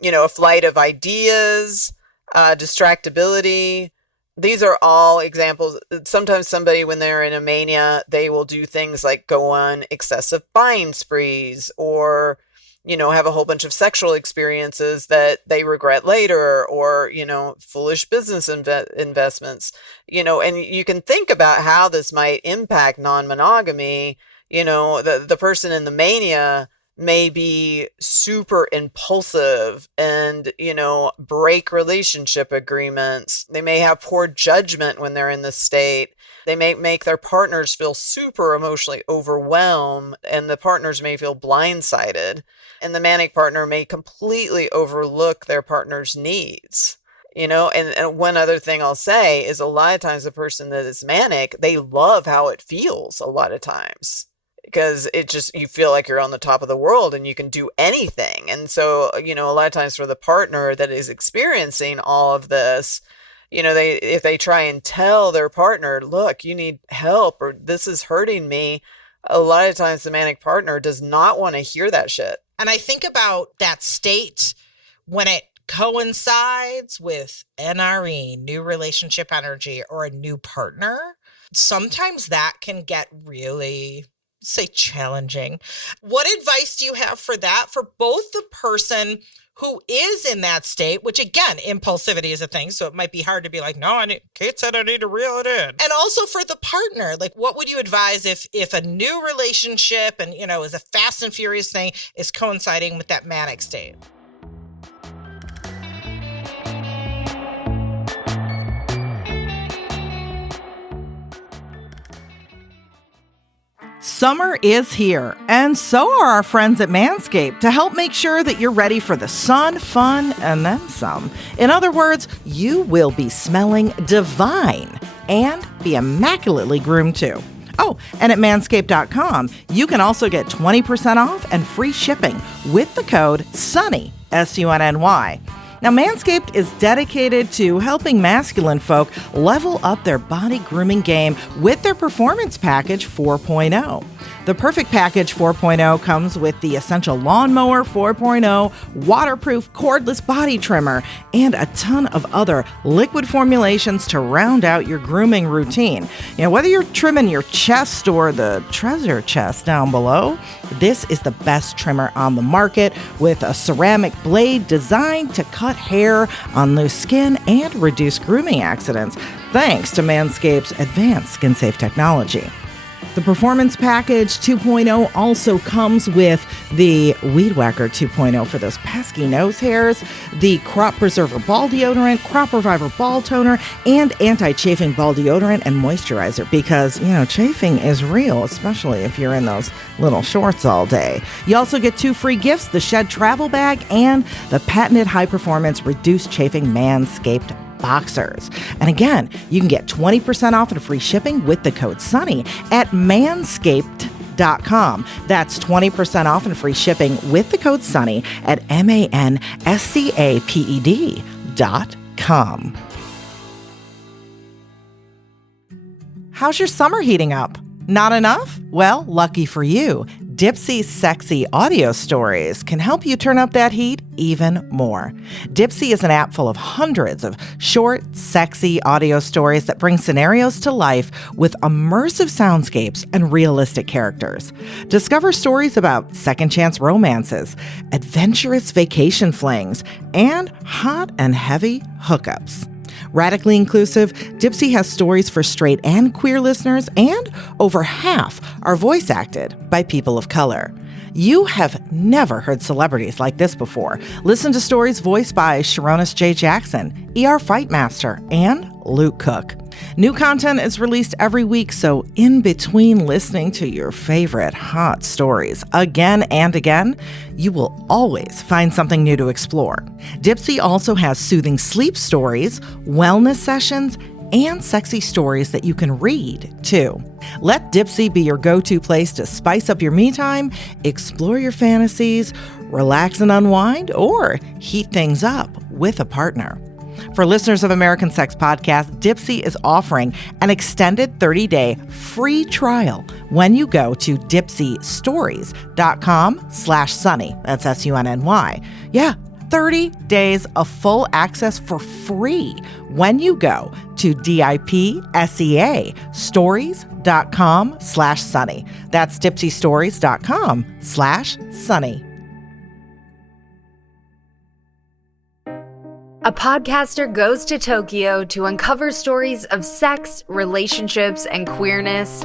A flight of ideas, distractibility. These are all examples. Sometimes somebody, when they're in a mania, they will do things like go on excessive buying sprees, or, have a whole bunch of sexual experiences that they regret later, or, foolish business investments, and you can think about how this might impact non-monogamy. The person in the mania may be super impulsive and, break relationship agreements. They may have poor judgment when they're in this state. They may make their partners feel super emotionally overwhelmed, and the partners may feel blindsided. And the manic partner may completely overlook their partner's needs. And one other thing I'll say is a lot of times the person that is manic, they love how it feels a lot of times. Because you feel like you're on the top of the world and you can do anything. And so, a lot of times for the partner that is experiencing all of this, if they try and tell their partner, look, you need help, or this is hurting me, a lot of times the manic partner does not want to hear that shit. And I think about that state when it coincides with NRE, new relationship energy, or a new partner. Sometimes that can get really, say, challenging. What advice do you have for that, for both the person who is in that state, which again, impulsivity is a thing, so it might be hard to be like, no, Kate said I need to reel it in. And also for the partner, like what would you advise if a new relationship and, is a fast and furious thing is coinciding with that manic state? Summer is here, and so are our friends at Manscaped to help make sure that you're ready for the sun, fun, and then some. In other words, you will be smelling divine and be immaculately groomed too. Oh, and at manscaped.com, you can also get 20% off and free shipping with the code SUNNY, SUNNY. Now, Manscaped is dedicated to helping masculine folk level up their body grooming game with their Performance Package 4.0. The Perfect Package 4.0 comes with the Essential Lawnmower 4.0, waterproof cordless body trimmer, and a ton of other liquid formulations to round out your grooming routine. You know, whether you're trimming your chest or the treasure chest down below, this is the best trimmer on the market with a ceramic blade designed to cut hair on loose skin and reduce grooming accidents, thanks to Manscaped's advanced skin-safe technology. The Performance Package 2.0 also comes with the Weed Whacker 2.0 for those pesky nose hairs, the Crop Preserver Ball Deodorant, Crop Reviver Ball Toner, and Anti-Chafing Ball Deodorant and Moisturizer because, you know, chafing is real, especially if you're in those little shorts all day. You also get 2 free gifts, the Shed Travel Bag and the patented high-performance Reduced Chafing Manscaped Boxers. And again, you can get 20% off and free shipping with the code SUNNY at manscaped.com. That's 20% off and free shipping with the code SUNNY at manscaped.com. How's your summer heating up? Not enough? Well, lucky for you, Dipsy's sexy audio stories can help you turn up that heat even more. Dipsy is an app full of hundreds of short, sexy audio stories that bring scenarios to life with immersive soundscapes and realistic characters. Discover stories about second chance romances, adventurous vacation flings, and hot and heavy hookups. Radically inclusive, Dipsy has stories for straight and queer listeners, and over half are voice acted by people of color. You have never heard celebrities like this before. Listen to stories voiced by Sharonis J. Jackson, ER Fightmaster, and Luke Cook. New content is released every week, so in between listening to your favorite hot stories again and again, you will always find something new to explore. Dipsy also has soothing sleep stories, wellness sessions, and sexy stories that you can read, too. Let Dipsy be your go-to place to spice up your me time, explore your fantasies, relax and unwind, or heat things up with a partner. For listeners of American Sex Podcast, Dipsy is offering an extended 30-day free trial when you go to dipsystories.com/sunny. That's SUNNY. Yeah, 30 days of full access for free when you go to DIPSEA stories.com/sunny. That's dipsystories.com/sunny. A podcaster goes to Tokyo to uncover stories of sex, relationships, and queerness,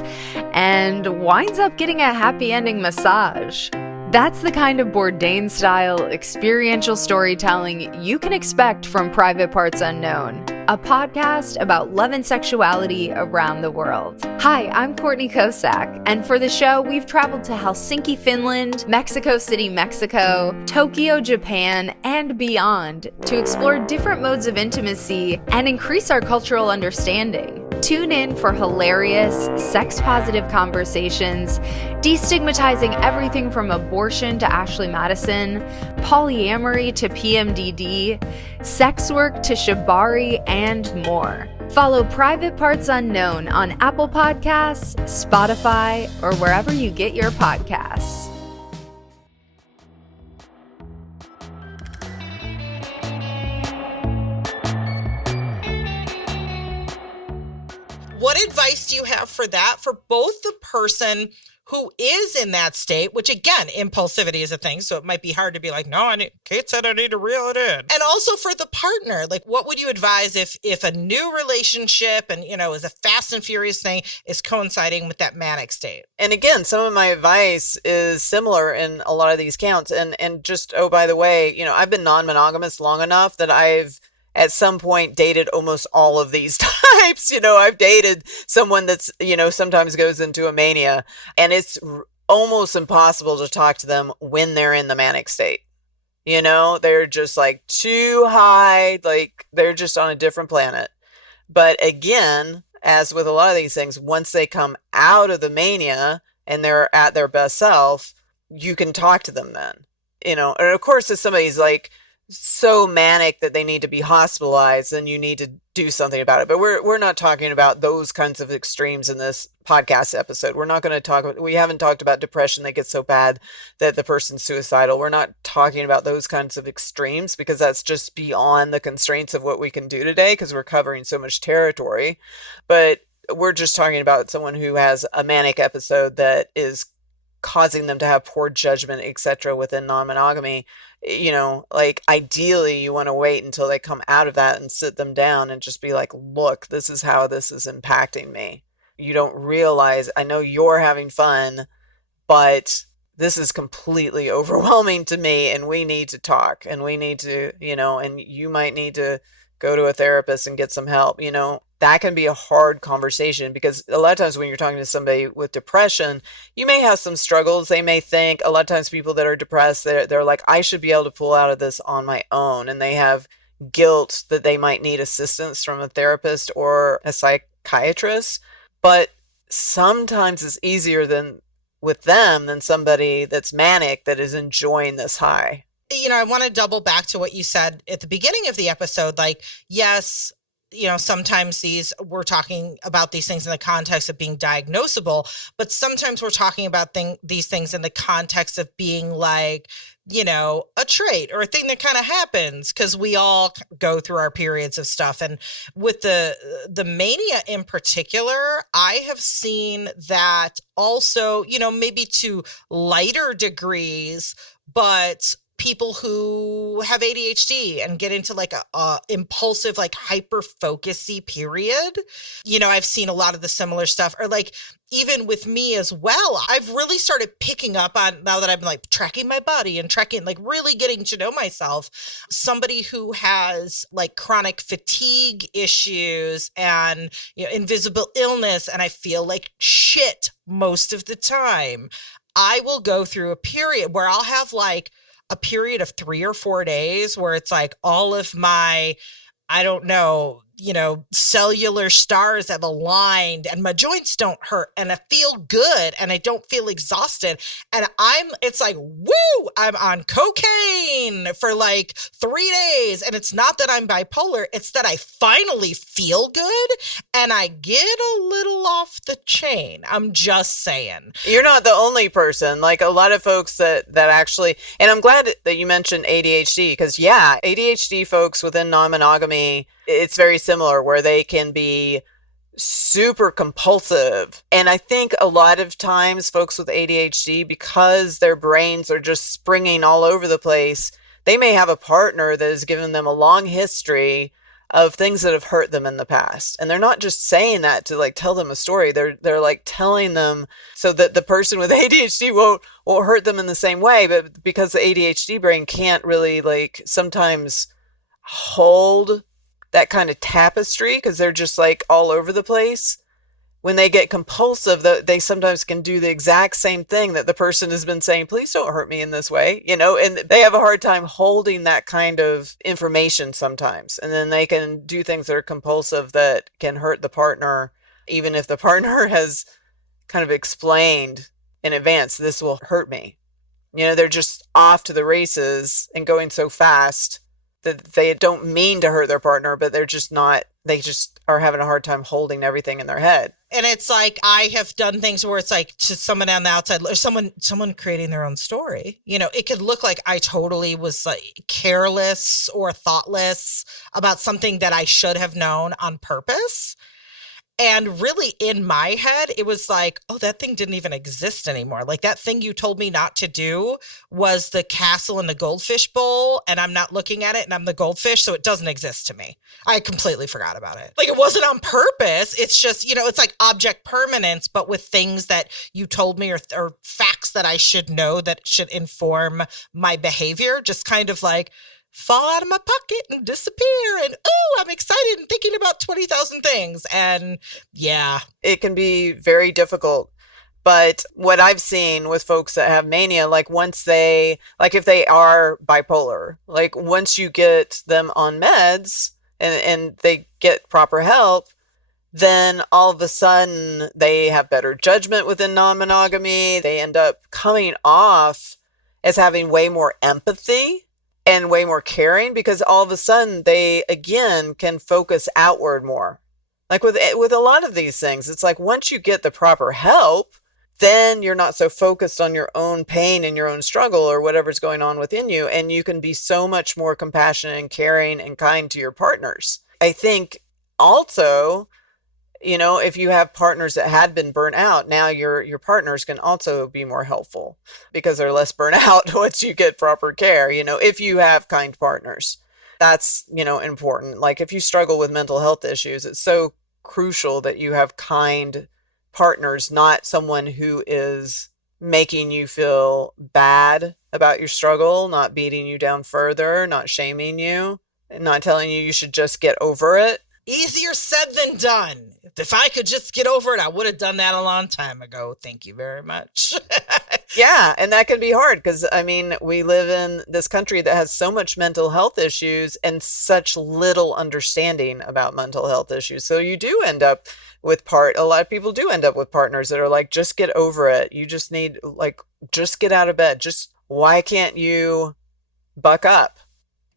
and winds up getting a happy ending massage. That's the kind of Bourdain-style experiential storytelling you can expect from Private Parts Unknown, a podcast about love and sexuality around the world. Hi, I'm Courtney Kosak, and for the show, we've traveled to Helsinki, Finland, Mexico City, Mexico, Tokyo, Japan, and beyond to explore different modes of intimacy and increase our cultural understanding. Tune in for hilarious, sex-positive conversations, destigmatizing everything from abortion to Ashley Madison, polyamory to PMDD, sex work to shibari, and more. Follow Private Parts Unknown on Apple Podcasts, Spotify, or wherever you get your podcasts. What advice do you have for that for both the person who is in that state, which again, impulsivity is a thing, so it might be hard to be like, no, Kate said I need to reel it in. And also for the partner, like what would you advise if a new relationship and, you know, is a fast and furious thing is coinciding with that manic state? And again, some of my advice is similar in a lot of these counts. And just, oh, by the way, you know, I've been non-monogamous long enough that I've at some point dated almost all of these types. I've dated someone that's, sometimes goes into a mania, and it's almost impossible to talk to them when they're in the manic state. They're just like too high, like they're just on a different planet. But again, as with a lot of these things, once they come out of the mania and they're at their best self, you can talk to them then, and of course, if somebody's like so manic that they need to be hospitalized, then you need to do something about it. But we're not talking about those kinds of extremes in this podcast episode. We're not going to we haven't talked about depression that gets so bad that the person's suicidal. We're not talking about those kinds of extremes, because that's just beyond the constraints of what we can do today, because we're covering so much territory. But we're just talking about someone who has a manic episode that is causing them to have poor judgment, etc. within non-monogamy. Like ideally you want to wait until they come out of that and sit them down and just be like, look, this is how this is impacting me. You don't realize, I know you're having fun, but this is completely overwhelming to me, and we need to talk, and we need to, and you might need to go to a therapist and get some help. That can be a hard conversation, because a lot of times when you're talking to somebody with depression, you may have some struggles. They may think, a lot of times people that are depressed, they're like, I should be able to pull out of this on my own. And they have guilt that they might need assistance from a therapist or a psychiatrist. But sometimes it's easier with them than somebody that's manic that is enjoying this high. I want to double back to what you said at the beginning of the episode. Like, yes, sometimes we're talking about these things in the context of being diagnosable, but sometimes we're talking about these things in the context of being like, a trait or a thing that kind of happens, because we all go through our periods of stuff. And with the mania in particular, I have seen that also, maybe to lighter degrees, but people who have ADHD and get into like a impulsive, like hyper focusy period. I've seen a lot of the similar stuff, or like even with me as well, I've really started picking up on, now that I've been like tracking my body and tracking, like really getting to know myself, somebody who has like chronic fatigue issues and invisible illness, and I feel like shit most of the time. I will go through a period where I'll have like a period of 3 or 4 days where it's like all of my, I don't know, cellular stars have aligned and my joints don't hurt and I feel good and I don't feel exhausted. And it's like, woo, I'm on cocaine for like 3 days. And it's not that I'm bipolar. It's that I finally feel good and I get a little off the chain. I'm just saying. You're not the only person. Like a lot of folks that actually, and I'm glad that you mentioned ADHD, because ADHD folks within non-monogamy, it's very similar, where they can be super compulsive. And I think a lot of times folks with ADHD, because their brains are just springing all over the place, they may have a partner that has given them a long history of things that have hurt them in the past. And they're not just saying that to like tell them a story. They're like telling them so that the person with ADHD won't hurt them in the same way. But because the ADHD brain can't really like sometimes hold that kind of tapestry, because they're just like all over the place. When they get compulsive, they sometimes can do the exact same thing that the person has been saying, please don't hurt me in this way, and they have a hard time holding that kind of information sometimes. And then they can do things that are compulsive that can hurt the partner, even if the partner has kind of explained in advance, this will hurt me. They're just off to the races and going so fast that they don't mean to hurt their partner, but they just are having a hard time holding everything in their head. And it's like, I have done things where it's like to someone on the outside, or someone creating their own story. It could look like I totally was like careless or thoughtless about something that I should have known on purpose. And really in my head, it was like, oh, that thing didn't even exist anymore. Like that thing you told me not to do was the castle in the goldfish bowl, and I'm not looking at it and I'm the goldfish, so it doesn't exist to me. I completely forgot about it. Like it wasn't on purpose. It's just, it's like object permanence, but with things that you told me or facts that I should know that should inform my behavior, just kind of like, fall out of my pocket and disappear. And, oh, I'm excited and thinking about 20,000 things. And yeah. It can be very difficult. But what I've seen with folks that have mania, like once they, like if they are bipolar, like once you get them on meds and they get proper help, then all of a sudden they have better judgment within non-monogamy. They end up coming off as having way more empathy and way more caring, because all of a sudden they, again, can focus outward more. Like with a lot of these things, it's like once you get the proper help, then you're not so focused on your own pain and your own struggle or whatever's going on within you. And you can be so much more compassionate and caring and kind to your partners. I think also, you know, if you have partners that had been burnt out, now your partners can also be more helpful because they're less burnt out once you get proper care, you know, if you have kind partners. That's, you know, important. Like if you struggle with mental health issues, it's so crucial that you have kind partners, not someone who is making you feel bad about your struggle, not beating you down further, not shaming you, and not telling you should just get over it. Easier said than done. If I could just get over it, I would have done that a long time ago. Thank you very much. Yeah, and that can be hard because, I mean, we live in this country that has so much mental health issues and such little understanding about mental health issues. So you do end up with a lot of people do end up with partners that are like, just get over it. You just need, like, just get out of bed. Just, why can't you buck up?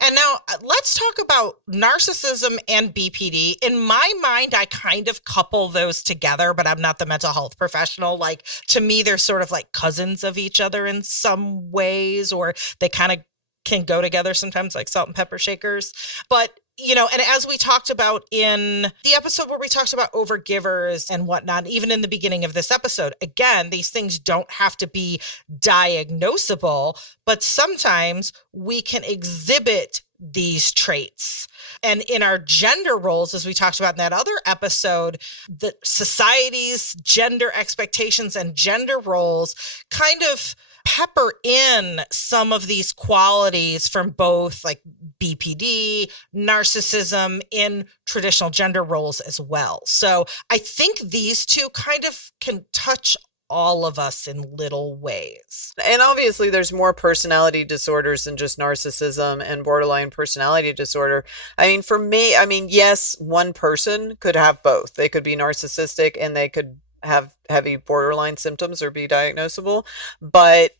And now let's talk about narcissism and BPD. In my mind, I kind of couple those together, but I'm not the mental health professional. Like, to me, they're sort of like cousins of each other in some ways, or they kind of can go together sometimes, like salt and pepper shakers. But you know, and as we talked about in the episode where we talked about overgivers and whatnot, even in the beginning of this episode, again, these things don't have to be diagnosable, but sometimes we can exhibit these traits. And in our gender roles, as we talked about in that other episode, the society's gender expectations and gender roles kind of pepper in some of these qualities from both like BPD, narcissism in traditional gender roles as well. So I think these two kind of can touch all of us in little ways. And obviously there's more personality disorders than just narcissism and borderline personality disorder. I mean, for me, I mean, yes, one person could have both. They could be narcissistic and they could have heavy borderline symptoms or be diagnosable, but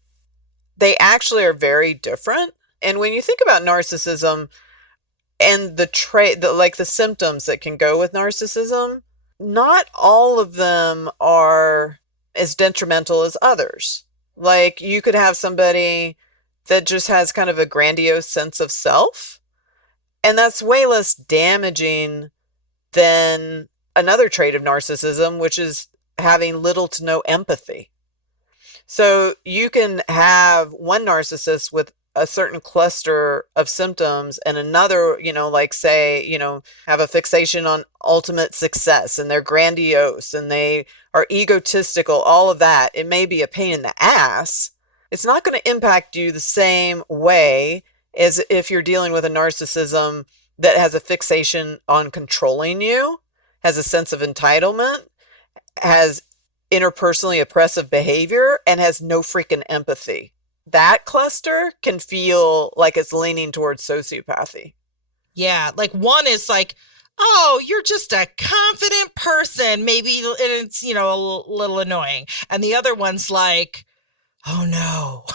they actually are very different. And when you think about narcissism and the trait, like the symptoms that can go with narcissism, not all of them are as detrimental as others. Like you could have somebody that just has kind of a grandiose sense of self, and that's way less damaging than another trait of narcissism, which is having little to no empathy. So you can have one narcissist with a certain cluster of symptoms and another, you know, like say, you know, have a fixation on ultimate success and they're grandiose and they are egotistical, all of that. It may be a pain in the ass. It's not going to impact you the same way as if you're dealing with a narcissism that has a fixation on controlling you, has a sense of entitlement, has interpersonally oppressive behavior, and has no freaking empathy. That cluster can feel like it's leaning towards sociopathy. Yeah, like one is like, oh, you're just a confident person, maybe it's, you know, a little annoying. And the other one's like, oh no.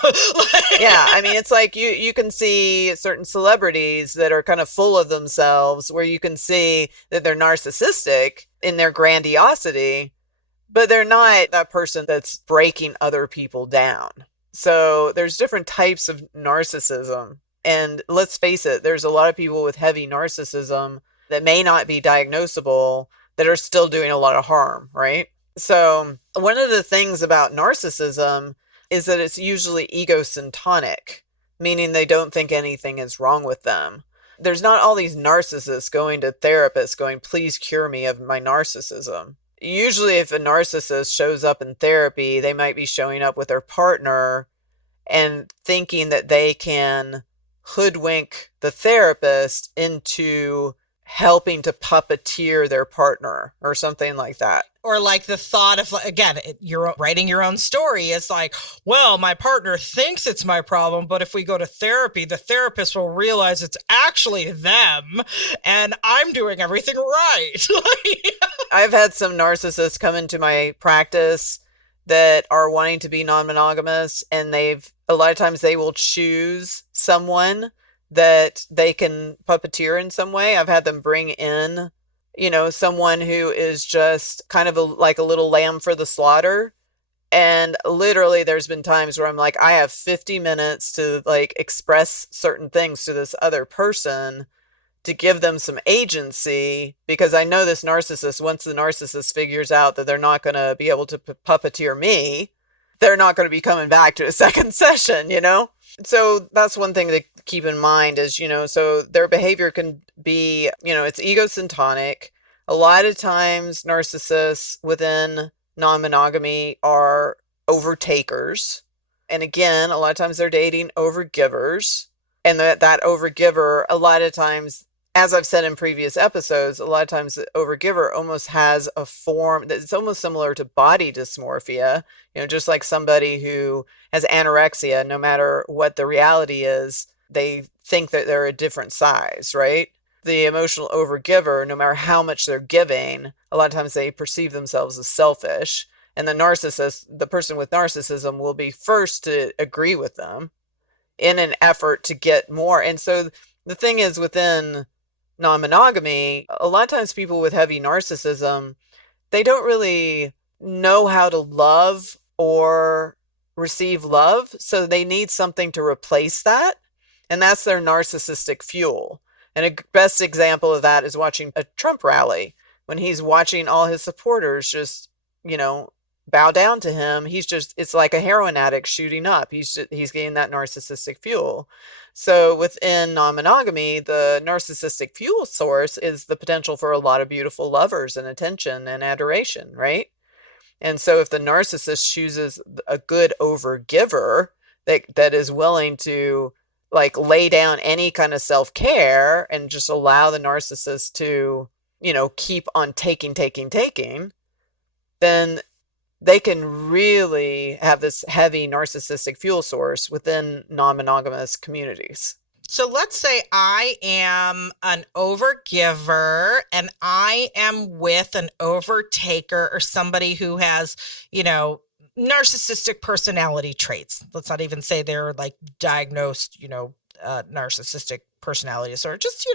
Yeah, I mean, it's like you can see certain celebrities that are kind of full of themselves where you can see that they're narcissistic in their grandiosity, but they're not that person that's breaking other people down. So there's different types of narcissism. And let's face it, there's a lot of people with heavy narcissism that may not be diagnosable that are still doing a lot of harm, right? So one of the things about narcissism is that it's usually egocentric, meaning they don't think anything is wrong with them. There's not all these narcissists going to therapists going, please cure me of my narcissism. Usually if a narcissist shows up in therapy, they might be showing up with their partner and thinking that they can hoodwink the therapist into helping to puppeteer their partner or something like that. Or like the thought of, again, you're writing your own story. It's like, well, my partner thinks it's my problem, but if we go to therapy, the therapist will realize it's actually them and I'm doing everything right. I've had some narcissists come into my practice that are wanting to be non-monogamous, and a lot of times they will choose someone that they can puppeteer in some way. I've had them bring in, someone who is just kind of like a little lamb for the slaughter. And literally there's been times where I'm like, I have 50 minutes to like express certain things to this other person to give them some agency, because I know this narcissist, once the narcissist figures out that they're not going to be able to puppeteer me, they're not going to be coming back to a second session, So that's one thing to keep in mind is, so their behavior can be, it's egocentric. A lot of times narcissists within non-monogamy are overtakers. And again, a lot of times they're dating overgivers. And that overgiver, a lot of times, as I've said in previous episodes, a lot of times the overgiver almost has a form that's almost similar to body dysmorphia, just like somebody who has anorexia. No matter what the reality is, they think that they're a different size, right? The emotional overgiver, no matter how much they're giving, a lot of times they perceive themselves as selfish. And the narcissist, the person with narcissism, will be first to agree with them in an effort to get more. And so the thing is, within non-monogamy, a lot of times people with heavy narcissism, they don't really know how to love or receive love. So they need something to replace that. And that's their narcissistic fuel. And a best example of that is watching a Trump rally, when he's watching all his supporters just, bow down to him. It's like a heroin addict shooting up. He's getting that narcissistic fuel. So within non-monogamy, the narcissistic fuel source is the potential for a lot of beautiful lovers and attention and adoration, right? And so if the narcissist chooses a good overgiver that is willing to like lay down any kind of self-care and just allow the narcissist to, keep on taking, then they can really have this heavy narcissistic fuel source within non-monogamous communities. So let's say I am an overgiver and I am with an overtaker or somebody who has, narcissistic personality traits. Let's not even say they're like diagnosed, narcissistic personality disorder, just,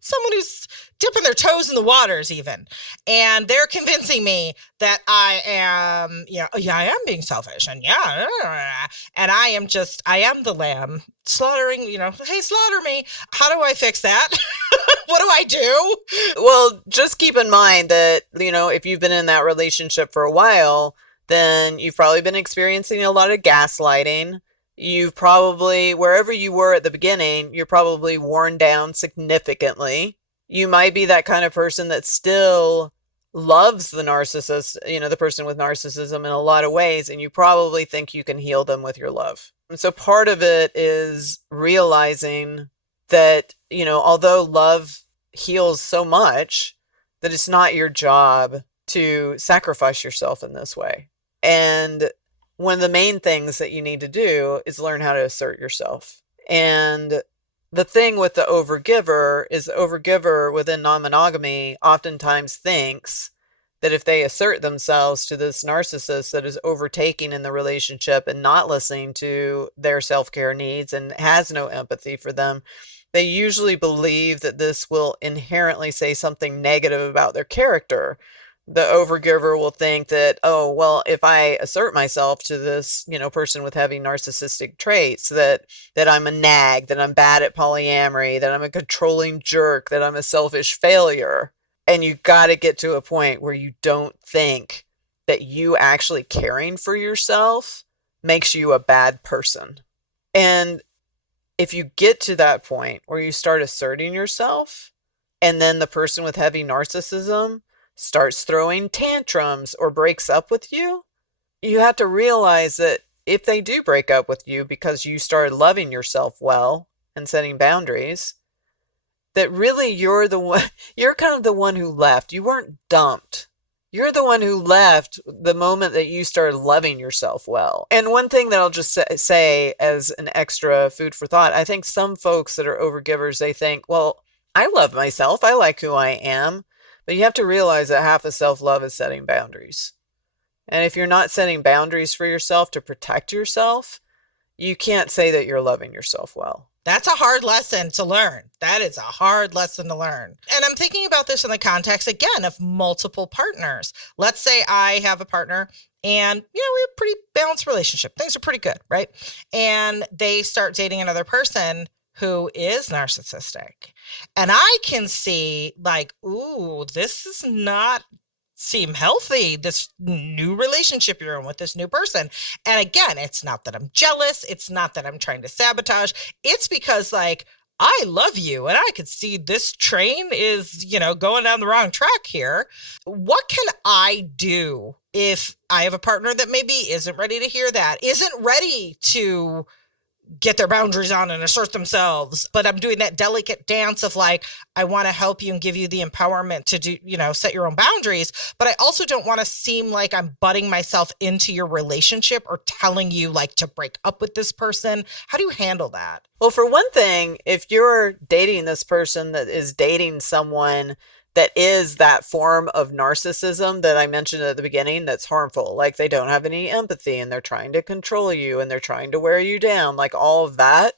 someone who's dipping their toes in the waters even. And they're convincing me that I am, I am being selfish and and I am the lamb slaughtering, hey, slaughter me. How do I fix that? What do I do? Well, just keep in mind that, if you've been in that relationship for a while, then you've probably been experiencing a lot of gaslighting. You've probably, wherever you were at the beginning, you're probably worn down significantly. You might be that kind of person that still loves the narcissist, the person with narcissism in a lot of ways, and you probably think you can heal them with your love. And so part of it is realizing that, although love heals so much, that it's not your job to sacrifice yourself in this way. And one of the main things that you need to do is learn how to assert yourself. And the thing with the overgiver is the overgiver within non-monogamy oftentimes thinks that if they assert themselves to this narcissist that is overtaking in the relationship and not listening to their self-care needs and has no empathy for them, they usually believe that this will inherently say something negative about their character. The overgiver will think that, oh, well, if I assert myself to this, person with heavy narcissistic traits, that I'm a nag, that I'm bad at polyamory, that I'm a controlling jerk, that I'm a selfish failure. And you got to get to a point where you don't think that you actually caring for yourself makes you a bad person. And if you get to that point where you start asserting yourself, and then the person with heavy narcissism starts throwing tantrums or breaks up with you, you have to realize that if they do break up with you because you started loving yourself well and setting boundaries, that really you're the one, you're kind of the one who left. You weren't dumped. You're the one who left the moment that you started loving yourself well. And one thing that I'll just say as an extra food for thought, I think some folks that are overgivers, they think, well, I love myself. I like who I am. But you have to realize that half of self-love is setting boundaries. And if you're not setting boundaries for yourself to protect yourself, you can't say that you're loving yourself well. That's a hard lesson to learn. That is a hard lesson to learn. And I'm thinking about this in the context, again, of multiple partners. Let's say I have a partner and, we have a pretty balanced relationship. Things are pretty good, right? And they start dating another person who is narcissistic. And I can see like, ooh, this does not seem healthy, this new relationship you're in with this new person. And again, it's not that I'm jealous. It's not that I'm trying to sabotage. It's because like, I love you and I could see this train is, going down the wrong track here. What can I do if I have a partner that maybe isn't ready to hear that, isn't ready to get their boundaries on and assert themselves, but I'm doing that delicate dance of like, I want to help you and give you the empowerment to do, set your own boundaries, but I also don't want to seem like I'm butting myself into your relationship or telling you like to break up with this person. How do you handle that? Well, for one thing, if you're dating this person that is dating someone that is that form of narcissism that I mentioned at the beginning, that's harmful. Like they don't have any empathy and they're trying to control you and they're trying to wear you down, like all of that.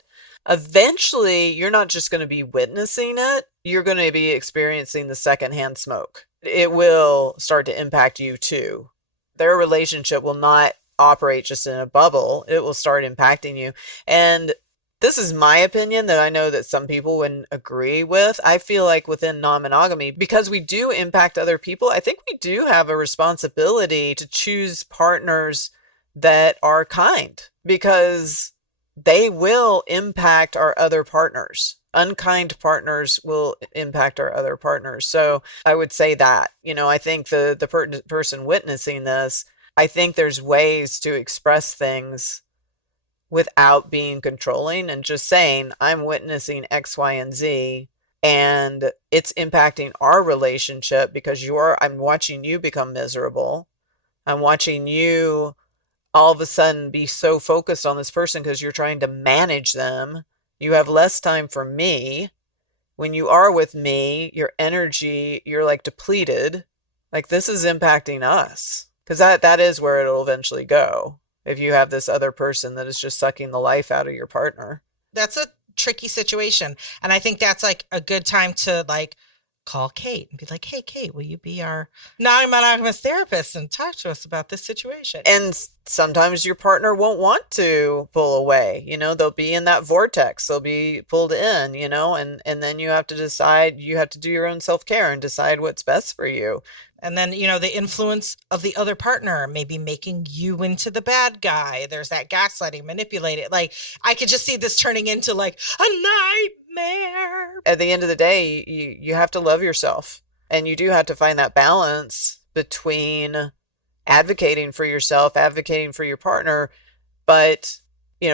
Eventually, you're not just going to be witnessing it. You're going to be experiencing the secondhand smoke. It will start to impact you too. Their relationship will not operate just in a bubble. It will start impacting you. And this is my opinion that I know that some people wouldn't agree with. I feel like within non-monogamy, because we do impact other people, I think we do have a responsibility to choose partners that are kind, because they will impact our other partners. Unkind partners will impact our other partners. So I would say that, I think the person witnessing this, I think there's ways to express things without being controlling and just saying, I'm witnessing X, Y, and Z, and it's impacting our relationship because I'm watching you become miserable. I'm watching you all of a sudden be so focused on this person because you're trying to manage them. You have less time for me. When you are with me, your energy, you're like depleted. Like this is impacting us, because that is where it'll eventually go. If you have this other person that is just sucking the life out of your partner. That's a tricky situation. And I think that's like a good time to like call Kate and be like, hey, Kate, will you be our non-monogamous therapist and talk to us about this situation? And sometimes your partner won't want to pull away. They'll be in that vortex. They'll be pulled in, and then you have to decide, you have to do your own self-care and decide what's best for you. And then, the influence of the other partner, maybe making you into the bad guy. There's that gaslighting, manipulated. Like, I could just see this turning into like a nightmare. At the end of the day, you have to love yourself. And you do have to find that balance between advocating for yourself, advocating for your partner, but,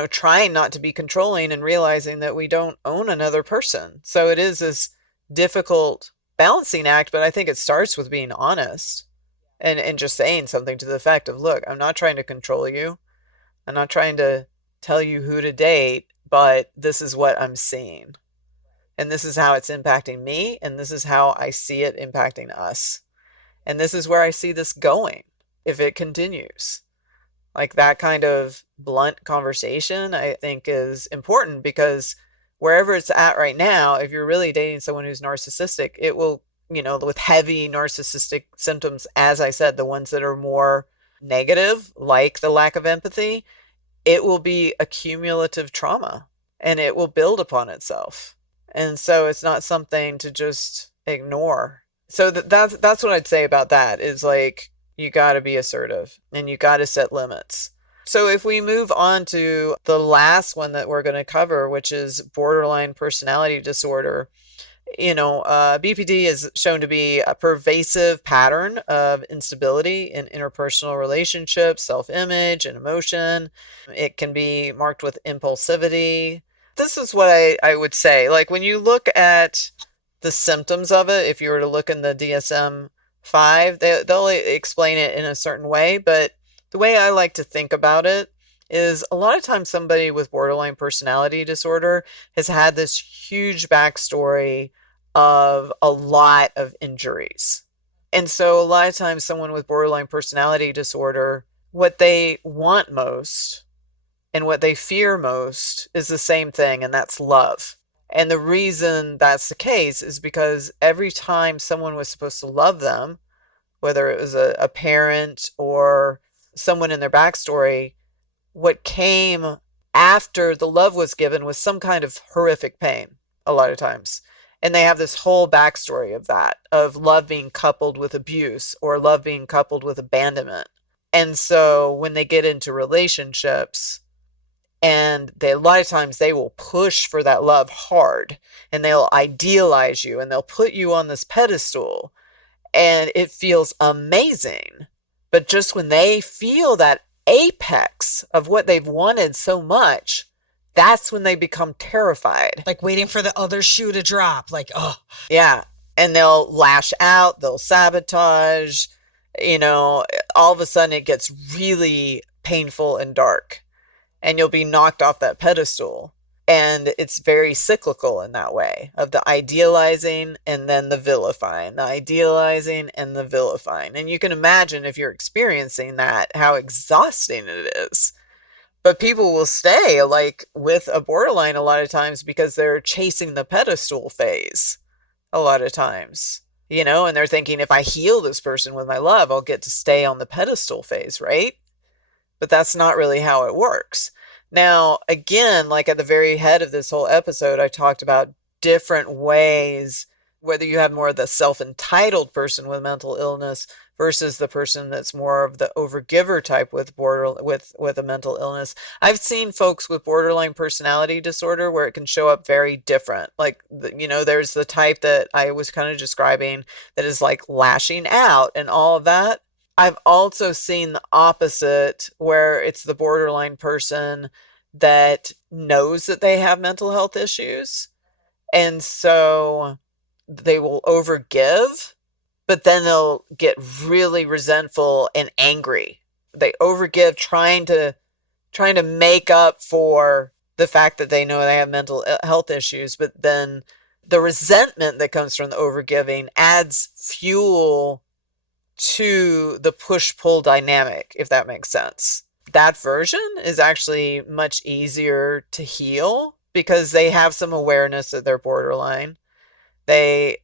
trying not to be controlling and realizing that we don't own another person. So it is this difficult balancing act, but I think it starts with being honest and just saying something to the effect of, look, I'm not trying to control you. I'm not trying to tell you who to date, but this is what I'm seeing. And this is how it's impacting me. And this is how I see it impacting us. And this is where I see this going if it continues. Like that kind of blunt conversation, I think is important, because wherever it's at right now, if you're really dating someone who's narcissistic, it will, with heavy narcissistic symptoms, as I said, the ones that are more negative, like the lack of empathy, it will be a cumulative trauma and it will build upon itself. And so it's not something to just ignore. So that's what I'd say about that, is like, you got to be assertive and you got to set limits. So if we move on to the last one that we're going to cover, which is borderline personality disorder, BPD is shown to be a pervasive pattern of instability in interpersonal relationships, self-image, and emotion. It can be marked with impulsivity, This is what I would say. Like when you look at the symptoms of it, if you were to look in the DSM-5, they'll explain it in a certain way. But the way I like to think about it is a lot of times somebody with borderline personality disorder has had this huge backstory of a lot of injuries. And so a lot of times someone with borderline personality disorder, what they want most and what they fear most is the same thing, and that's love. And the reason that's the case is because every time someone was supposed to love them, whether it was a parent or someone in their backstory, what came after the love was given was some kind of horrific pain a lot of times. And they have this whole backstory of that, of love being coupled with abuse or love being coupled with abandonment. And so when they get into relationships, and a lot of times they will push for that love hard, and they'll idealize you, and they'll put you on this pedestal, and it feels amazing. But just when they feel that apex of what they've wanted so much, that's when they become terrified. Like waiting for the other shoe to drop. Like, oh. Yeah. And they'll lash out, they'll sabotage, all of a sudden it gets really painful and dark. And you'll be knocked off that pedestal. And it's very cyclical in that way, of the idealizing and then the vilifying, the idealizing and the vilifying. And you can imagine if you're experiencing that, how exhausting it is. But people will stay like with a borderline a lot of times because they're chasing the pedestal phase a lot of times, and they're thinking, if I heal this person with my love, I'll get to stay on the pedestal phase, right? But that's not really how it works. Now, again, like at the very head of this whole episode, I talked about different ways, whether you have more of the self-entitled person with mental illness versus the person that's more of the overgiver type with a mental illness. I've seen folks with borderline personality disorder where it can show up very different. Like, there's the type that I was kind of describing that is like lashing out and all of that. I've also seen the opposite, where it's the borderline person that knows that they have mental health issues. And so they will overgive, but then they'll get really resentful and angry. They overgive trying to make up for the fact that they know they have mental health issues, but then the resentment that comes from the overgiving adds fuel to the push-pull dynamic, if that makes sense. That version is actually much easier to heal because they have some awareness that they're borderline. They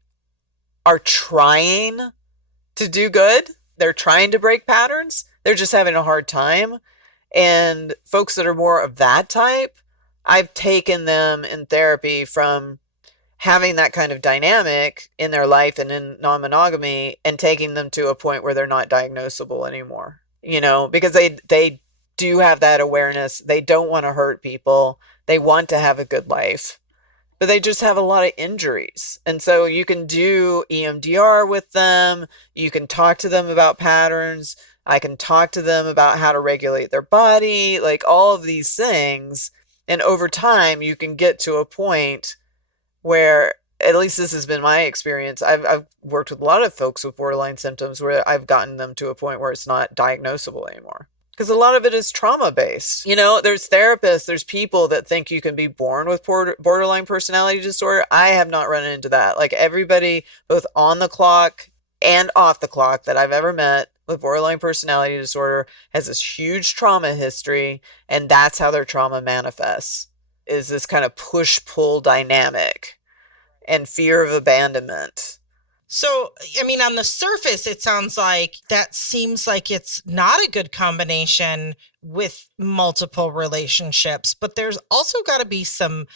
are trying to do good. They're trying to break patterns. They're just having a hard time. And folks that are more of that type, I've taken them in therapy from having that kind of dynamic in their life and in non-monogamy and taking them to a point where they're not diagnosable anymore, because they do have that awareness. They don't want to hurt people. They want to have a good life, but they just have a lot of injuries. And so you can do EMDR with them. You can talk to them about patterns. I can talk to them about how to regulate their body, like all of these things. And over time, you can get to a point where, at least this has been my experience, I've worked with a lot of folks with borderline symptoms where I've gotten them to a point where it's not diagnosable anymore. Because a lot of it is trauma-based. There's therapists, there's people that think you can be born with borderline personality disorder. I have not run into that. Like everybody, both on the clock and off the clock that I've ever met with borderline personality disorder has this huge trauma history, and that's how their trauma manifests, is this kind of push-pull dynamic and fear of abandonment. So, on the surface, it sounds like that seems like it's not a good combination with multiple relationships, but there's also got to be some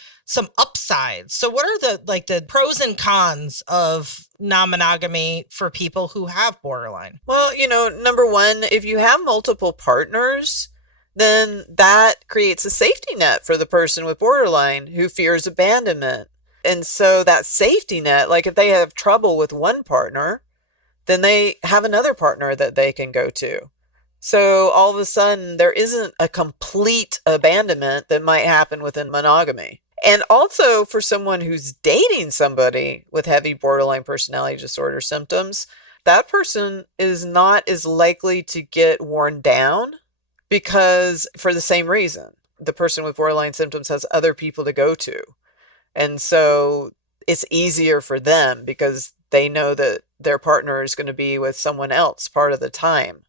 upsides. So what are the pros and cons of non-monogamy for people who have borderline? Well, number one, if you have multiple partners, then that creates a safety net for the person with borderline who fears abandonment. And so that safety net, like if they have trouble with one partner, then they have another partner that they can go to. So all of a sudden, there isn't a complete abandonment that might happen within monogamy. And also for someone who's dating somebody with heavy borderline personality disorder symptoms, that person is not as likely to get worn down because for the same reason. The person with borderline symptoms has other people to go to. And so it's easier for them because they know that their partner is going to be with someone else part of the time.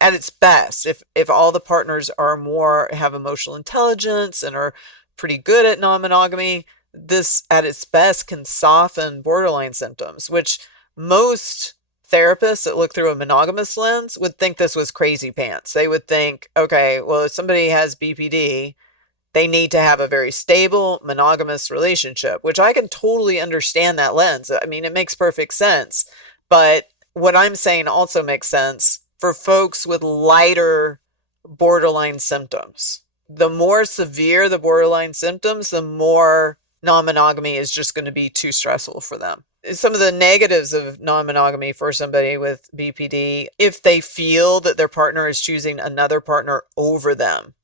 At its best, if all the partners have emotional intelligence and are pretty good at non-monogamy, this at its best can soften borderline symptoms, which most therapists that look through a monogamous lens would think this was crazy pants. They would think, okay, well, if somebody has BPD, they need to have a very stable monogamous relationship, which I can totally understand that lens. I mean, it makes perfect sense. But what I'm saying also makes sense for folks with lighter borderline symptoms. The more severe the borderline symptoms, the more non-monogamy is just going to be too stressful for them. Some of the negatives of non-monogamy for somebody with BPD, if they feel that their partner is choosing another partner over them,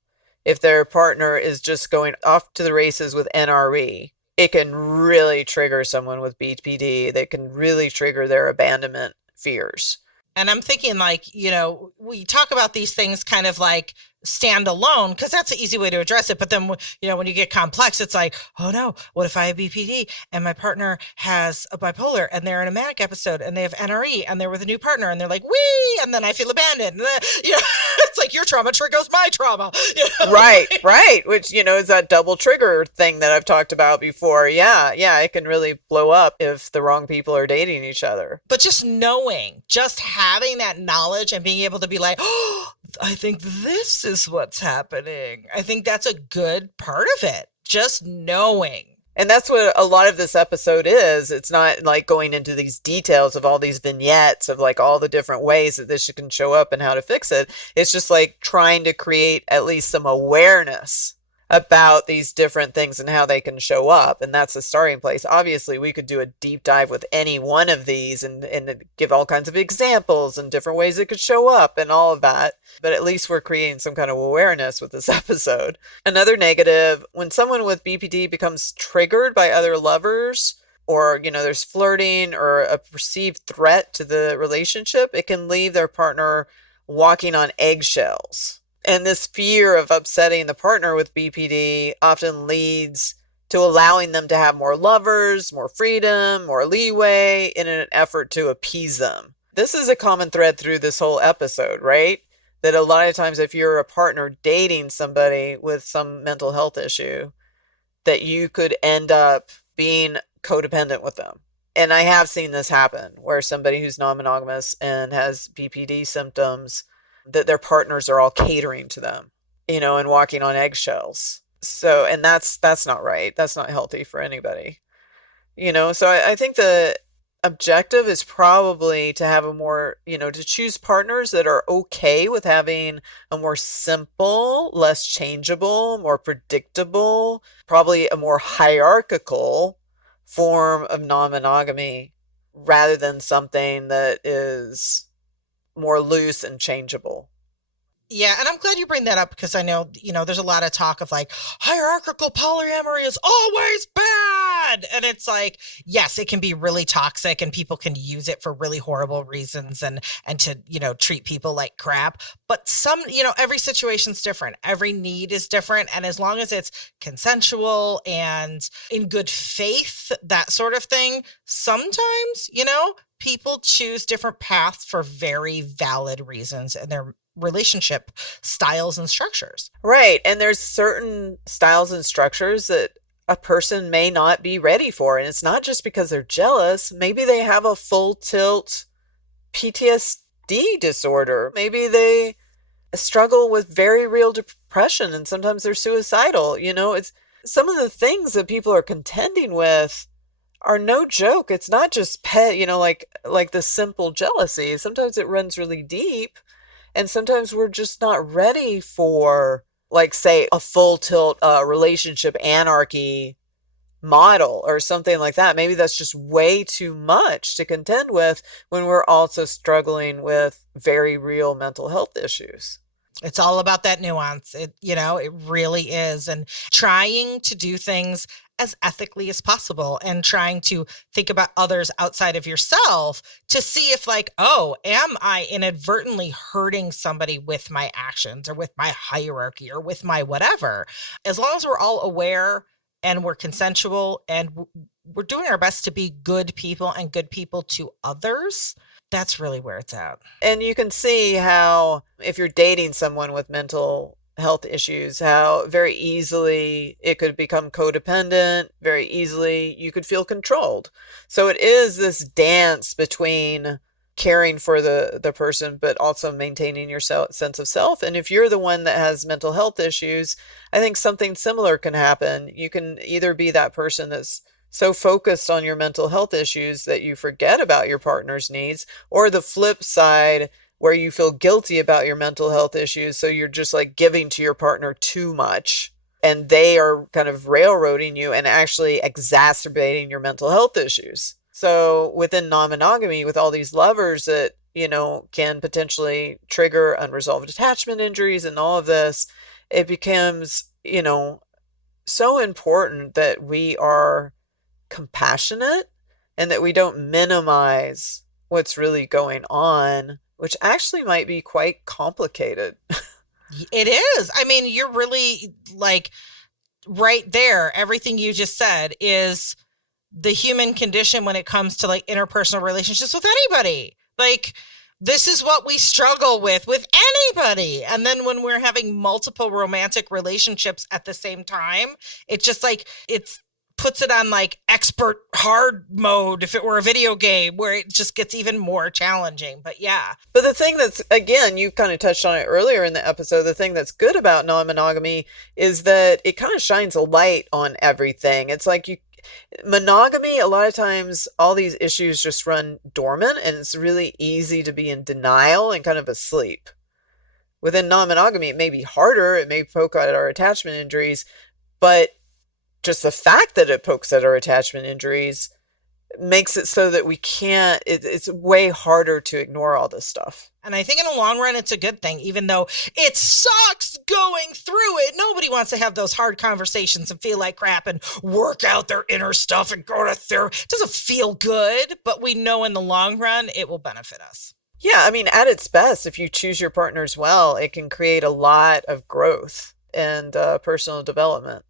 if their partner is just going off to the races with NRE, it can really trigger someone with BPD. They can really trigger their abandonment fears. And I'm thinking we talk about these things kind of like stand alone because that's an easy way to address it. But then, when you get complex, it's like, oh no, what if I have BPD and my partner has a bipolar and they're in a manic episode and they have NRE and they're with a new partner and they're like, wee, and then I feel abandoned. It's like your trauma triggers my trauma. Right. Which, is that double trigger thing that I've talked about before. Yeah, it can really blow up if the wrong people are dating each other. But just having that knowledge and being able to be like, oh, I think this is what's happening. I think that's a good part of it. Just knowing. And that's what a lot of this episode is. It's not like going into these details of all these vignettes of like all the different ways that this can show up and how to fix it. It's just like trying to create at least some awareness about these different things and how they can show up. And that's the starting place. Obviously, we could do a deep dive with any one of these and give all kinds of examples and different ways it could show up and all of that. But at least we're creating some kind of awareness with this episode. Another negative, when someone with BPD becomes triggered by other lovers, or, there's flirting or a perceived threat to the relationship, it can leave their partner walking on eggshells. And this fear of upsetting the partner with BPD often leads to allowing them to have more lovers, more freedom, more leeway in an effort to appease them. This is a common thread through this whole episode, right? That a lot of times if you're a partner dating somebody with some mental health issue, that you could end up being codependent with them. And I have seen this happen where somebody who's non-monogamous and has BPD symptoms, that their partners are all catering to them, and walking on eggshells. So, and that's not right. That's not healthy for anybody, So I think the objective is probably to have a more, to choose partners that are okay with having a more simple, less changeable, more predictable, probably a more hierarchical form of non-monogamy rather than something that is more loose and changeable. Yeah, and I'm glad you bring that up because I know, there's a lot of talk of like hierarchical polyamory is always bad. And it's like, yes, it can be really toxic and people can use it for really horrible reasons and to, treat people like crap. But every situation's different. Every need is different. And as long as it's consensual and in good faith, that sort of thing, sometimes, people choose different paths for very valid reasons and their relationship styles and structures. Right. And there's certain styles and structures that a person may not be ready for. And it's not just because they're jealous. Maybe they have a full tilt PTSD disorder. Maybe they struggle with very real depression and sometimes they're suicidal. It's some of the things that people are contending with are no joke. It's not just like the simple jealousy. Sometimes it runs really deep. And sometimes we're just not ready for, like, say, a full tilt relationship anarchy model or something like that. Maybe that's just way too much to contend with when we're also struggling with very real mental health issues. It's all about that nuance. It really is. And trying to do things as ethically as possible and trying to think about others outside of yourself to see if am I inadvertently hurting somebody with my actions or with my hierarchy or with my whatever. As long as we're all aware and we're consensual and we're doing our best to be good people and good people to others, that's really where it's at. And you can see how if you're dating someone with mental health issues, how very easily it could become codependent, very easily you could feel controlled. So it is this dance between caring for the person, but also maintaining your sense of self. And if you're the one that has mental health issues, I think something similar can happen. You can either be that person that's so focused on your mental health issues that you forget about your partner's needs, or the flip side where you feel guilty about your mental health issues. So you're just giving to your partner too much and they are kind of railroading you and actually exacerbating your mental health issues. So within non-monogamy, with all these levers that, can potentially trigger unresolved attachment injuries and all of this, it becomes, so important that we are compassionate and that we don't minimize what's really going on, which actually might be quite complicated. It is. I mean, you're really right there. Everything you just said is the human condition when it comes to interpersonal relationships with anybody. This is what we struggle with anybody. And then when we're having multiple romantic relationships at the same time, it just puts it on expert hard mode if it were a video game, where it just gets even more challenging. But yeah. But the thing that's, again, you kind of touched on it earlier in the episode, the thing that's good about non-monogamy is that it kind of shines a light on everything. It's monogamy, a lot of times all these issues just run dormant and it's really easy to be in denial and kind of asleep. Within non-monogamy, it may be harder. It may poke at our attachment injuries, but just the fact that it pokes at our attachment injuries makes it so that we can't, it's way harder to ignore all this stuff. And I think in the long run, it's a good thing, even though it sucks going through it. Nobody wants to have those hard conversations and feel like crap and work out their inner stuff and go to therapy. It doesn't feel good, but we know in the long run, it will benefit us. Yeah, I mean, at its best, if you choose your partners well, it can create a lot of growth and personal development.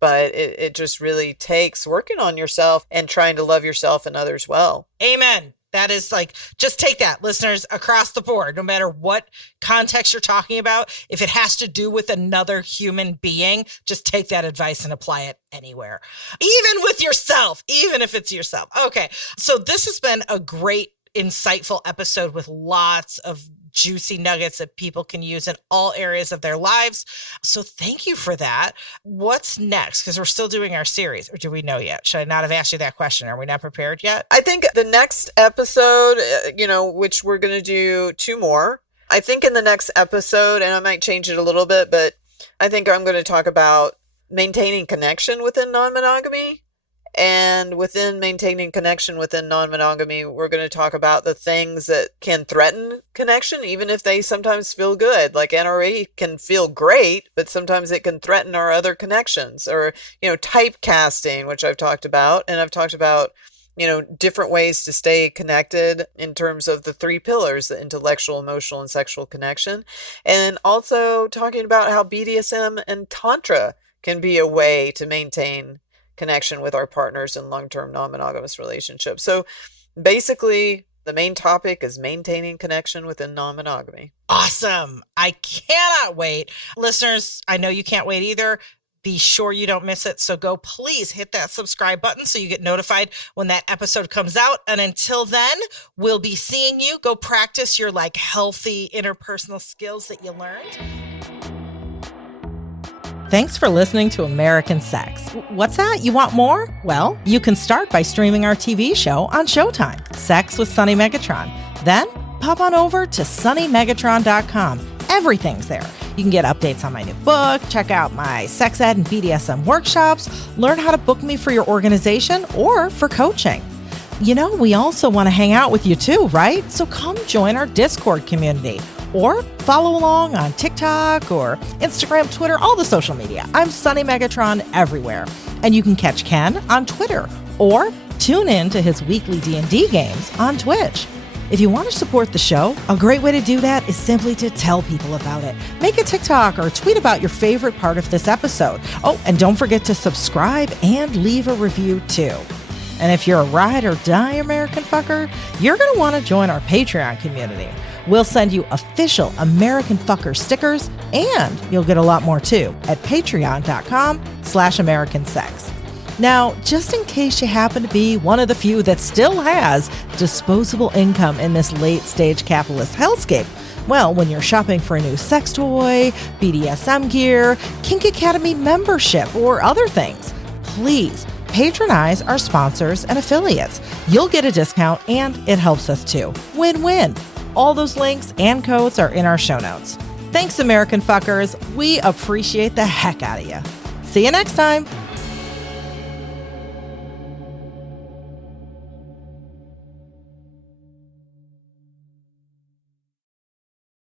But it just really takes working on yourself and trying to love yourself and others well. Amen. That is just take that, listeners, across the board, no matter what context you're talking about. If it has to do with another human being, just take that advice and apply it anywhere, even with yourself, even if it's yourself. Okay. So this has been a great, insightful episode with lots of juicy nuggets that people can use in all areas of their lives. So thank you for that. What's next? Because we're still doing our series, or do we know yet? Should I not have asked you that question? Are we not prepared yet? I think the next episode, which we're going to do 2 more. I think in the next episode, and I might change it a little bit, but I think I'm going to talk about maintaining connection within non-monogamy. And within maintaining connection within non-monogamy, we're going to talk about the things that can threaten connection, even if they sometimes feel good. Like NRE can feel great, but sometimes it can threaten our other connections. Or, typecasting, which I've talked about. And I've talked about, different ways to stay connected in terms of the 3 pillars, the intellectual, emotional, and sexual connection. And also talking about how BDSM and Tantra can be a way to maintain connection with our partners in long-term non-monogamous relationships. So basically, the main topic is maintaining connection within non-monogamy. Awesome. I cannot wait. Listeners, I know you can't wait either. Be sure you don't miss it. So please hit that subscribe button so you get notified when that episode comes out. And until then, we'll be seeing you. Go practice your healthy interpersonal skills that you learned. Thanks for listening to American Sex. What's that? You want more? Well, you can start by streaming our TV show on Showtime, Sex with Sunny Megatron. Then pop on over to sunnymegatron.com. Everything's there. You can get updates on my new book, check out my sex ed and BDSM workshops, learn how to book me for your organization or for coaching. We also want to hang out with you too, right? So come join our Discord community. Or follow along on TikTok or Instagram, Twitter, all the social media. I'm Sunny Megatron everywhere. And you can catch Ken on Twitter or tune in to his weekly D&D games on Twitch. If you want to support the show, a great way to do that is simply to tell people about it. Make a TikTok or tweet about your favorite part of this episode. Oh, and don't forget to subscribe and leave a review too. And if you're a ride or die American fucker, you're going to want to join our Patreon community. We'll send you official American Fucker stickers, and you'll get a lot more too at patreon.com/AmericanSex. Now, just in case you happen to be one of the few that still has disposable income in this late-stage capitalist hellscape, well, when you're shopping for a new sex toy, BDSM gear, Kink Academy membership, or other things, please patronize our sponsors and affiliates. You'll get a discount, and it helps us too. Win-win. All those links and codes are in our show notes. Thanks, American Fuckers. We appreciate the heck out of you. See you next time.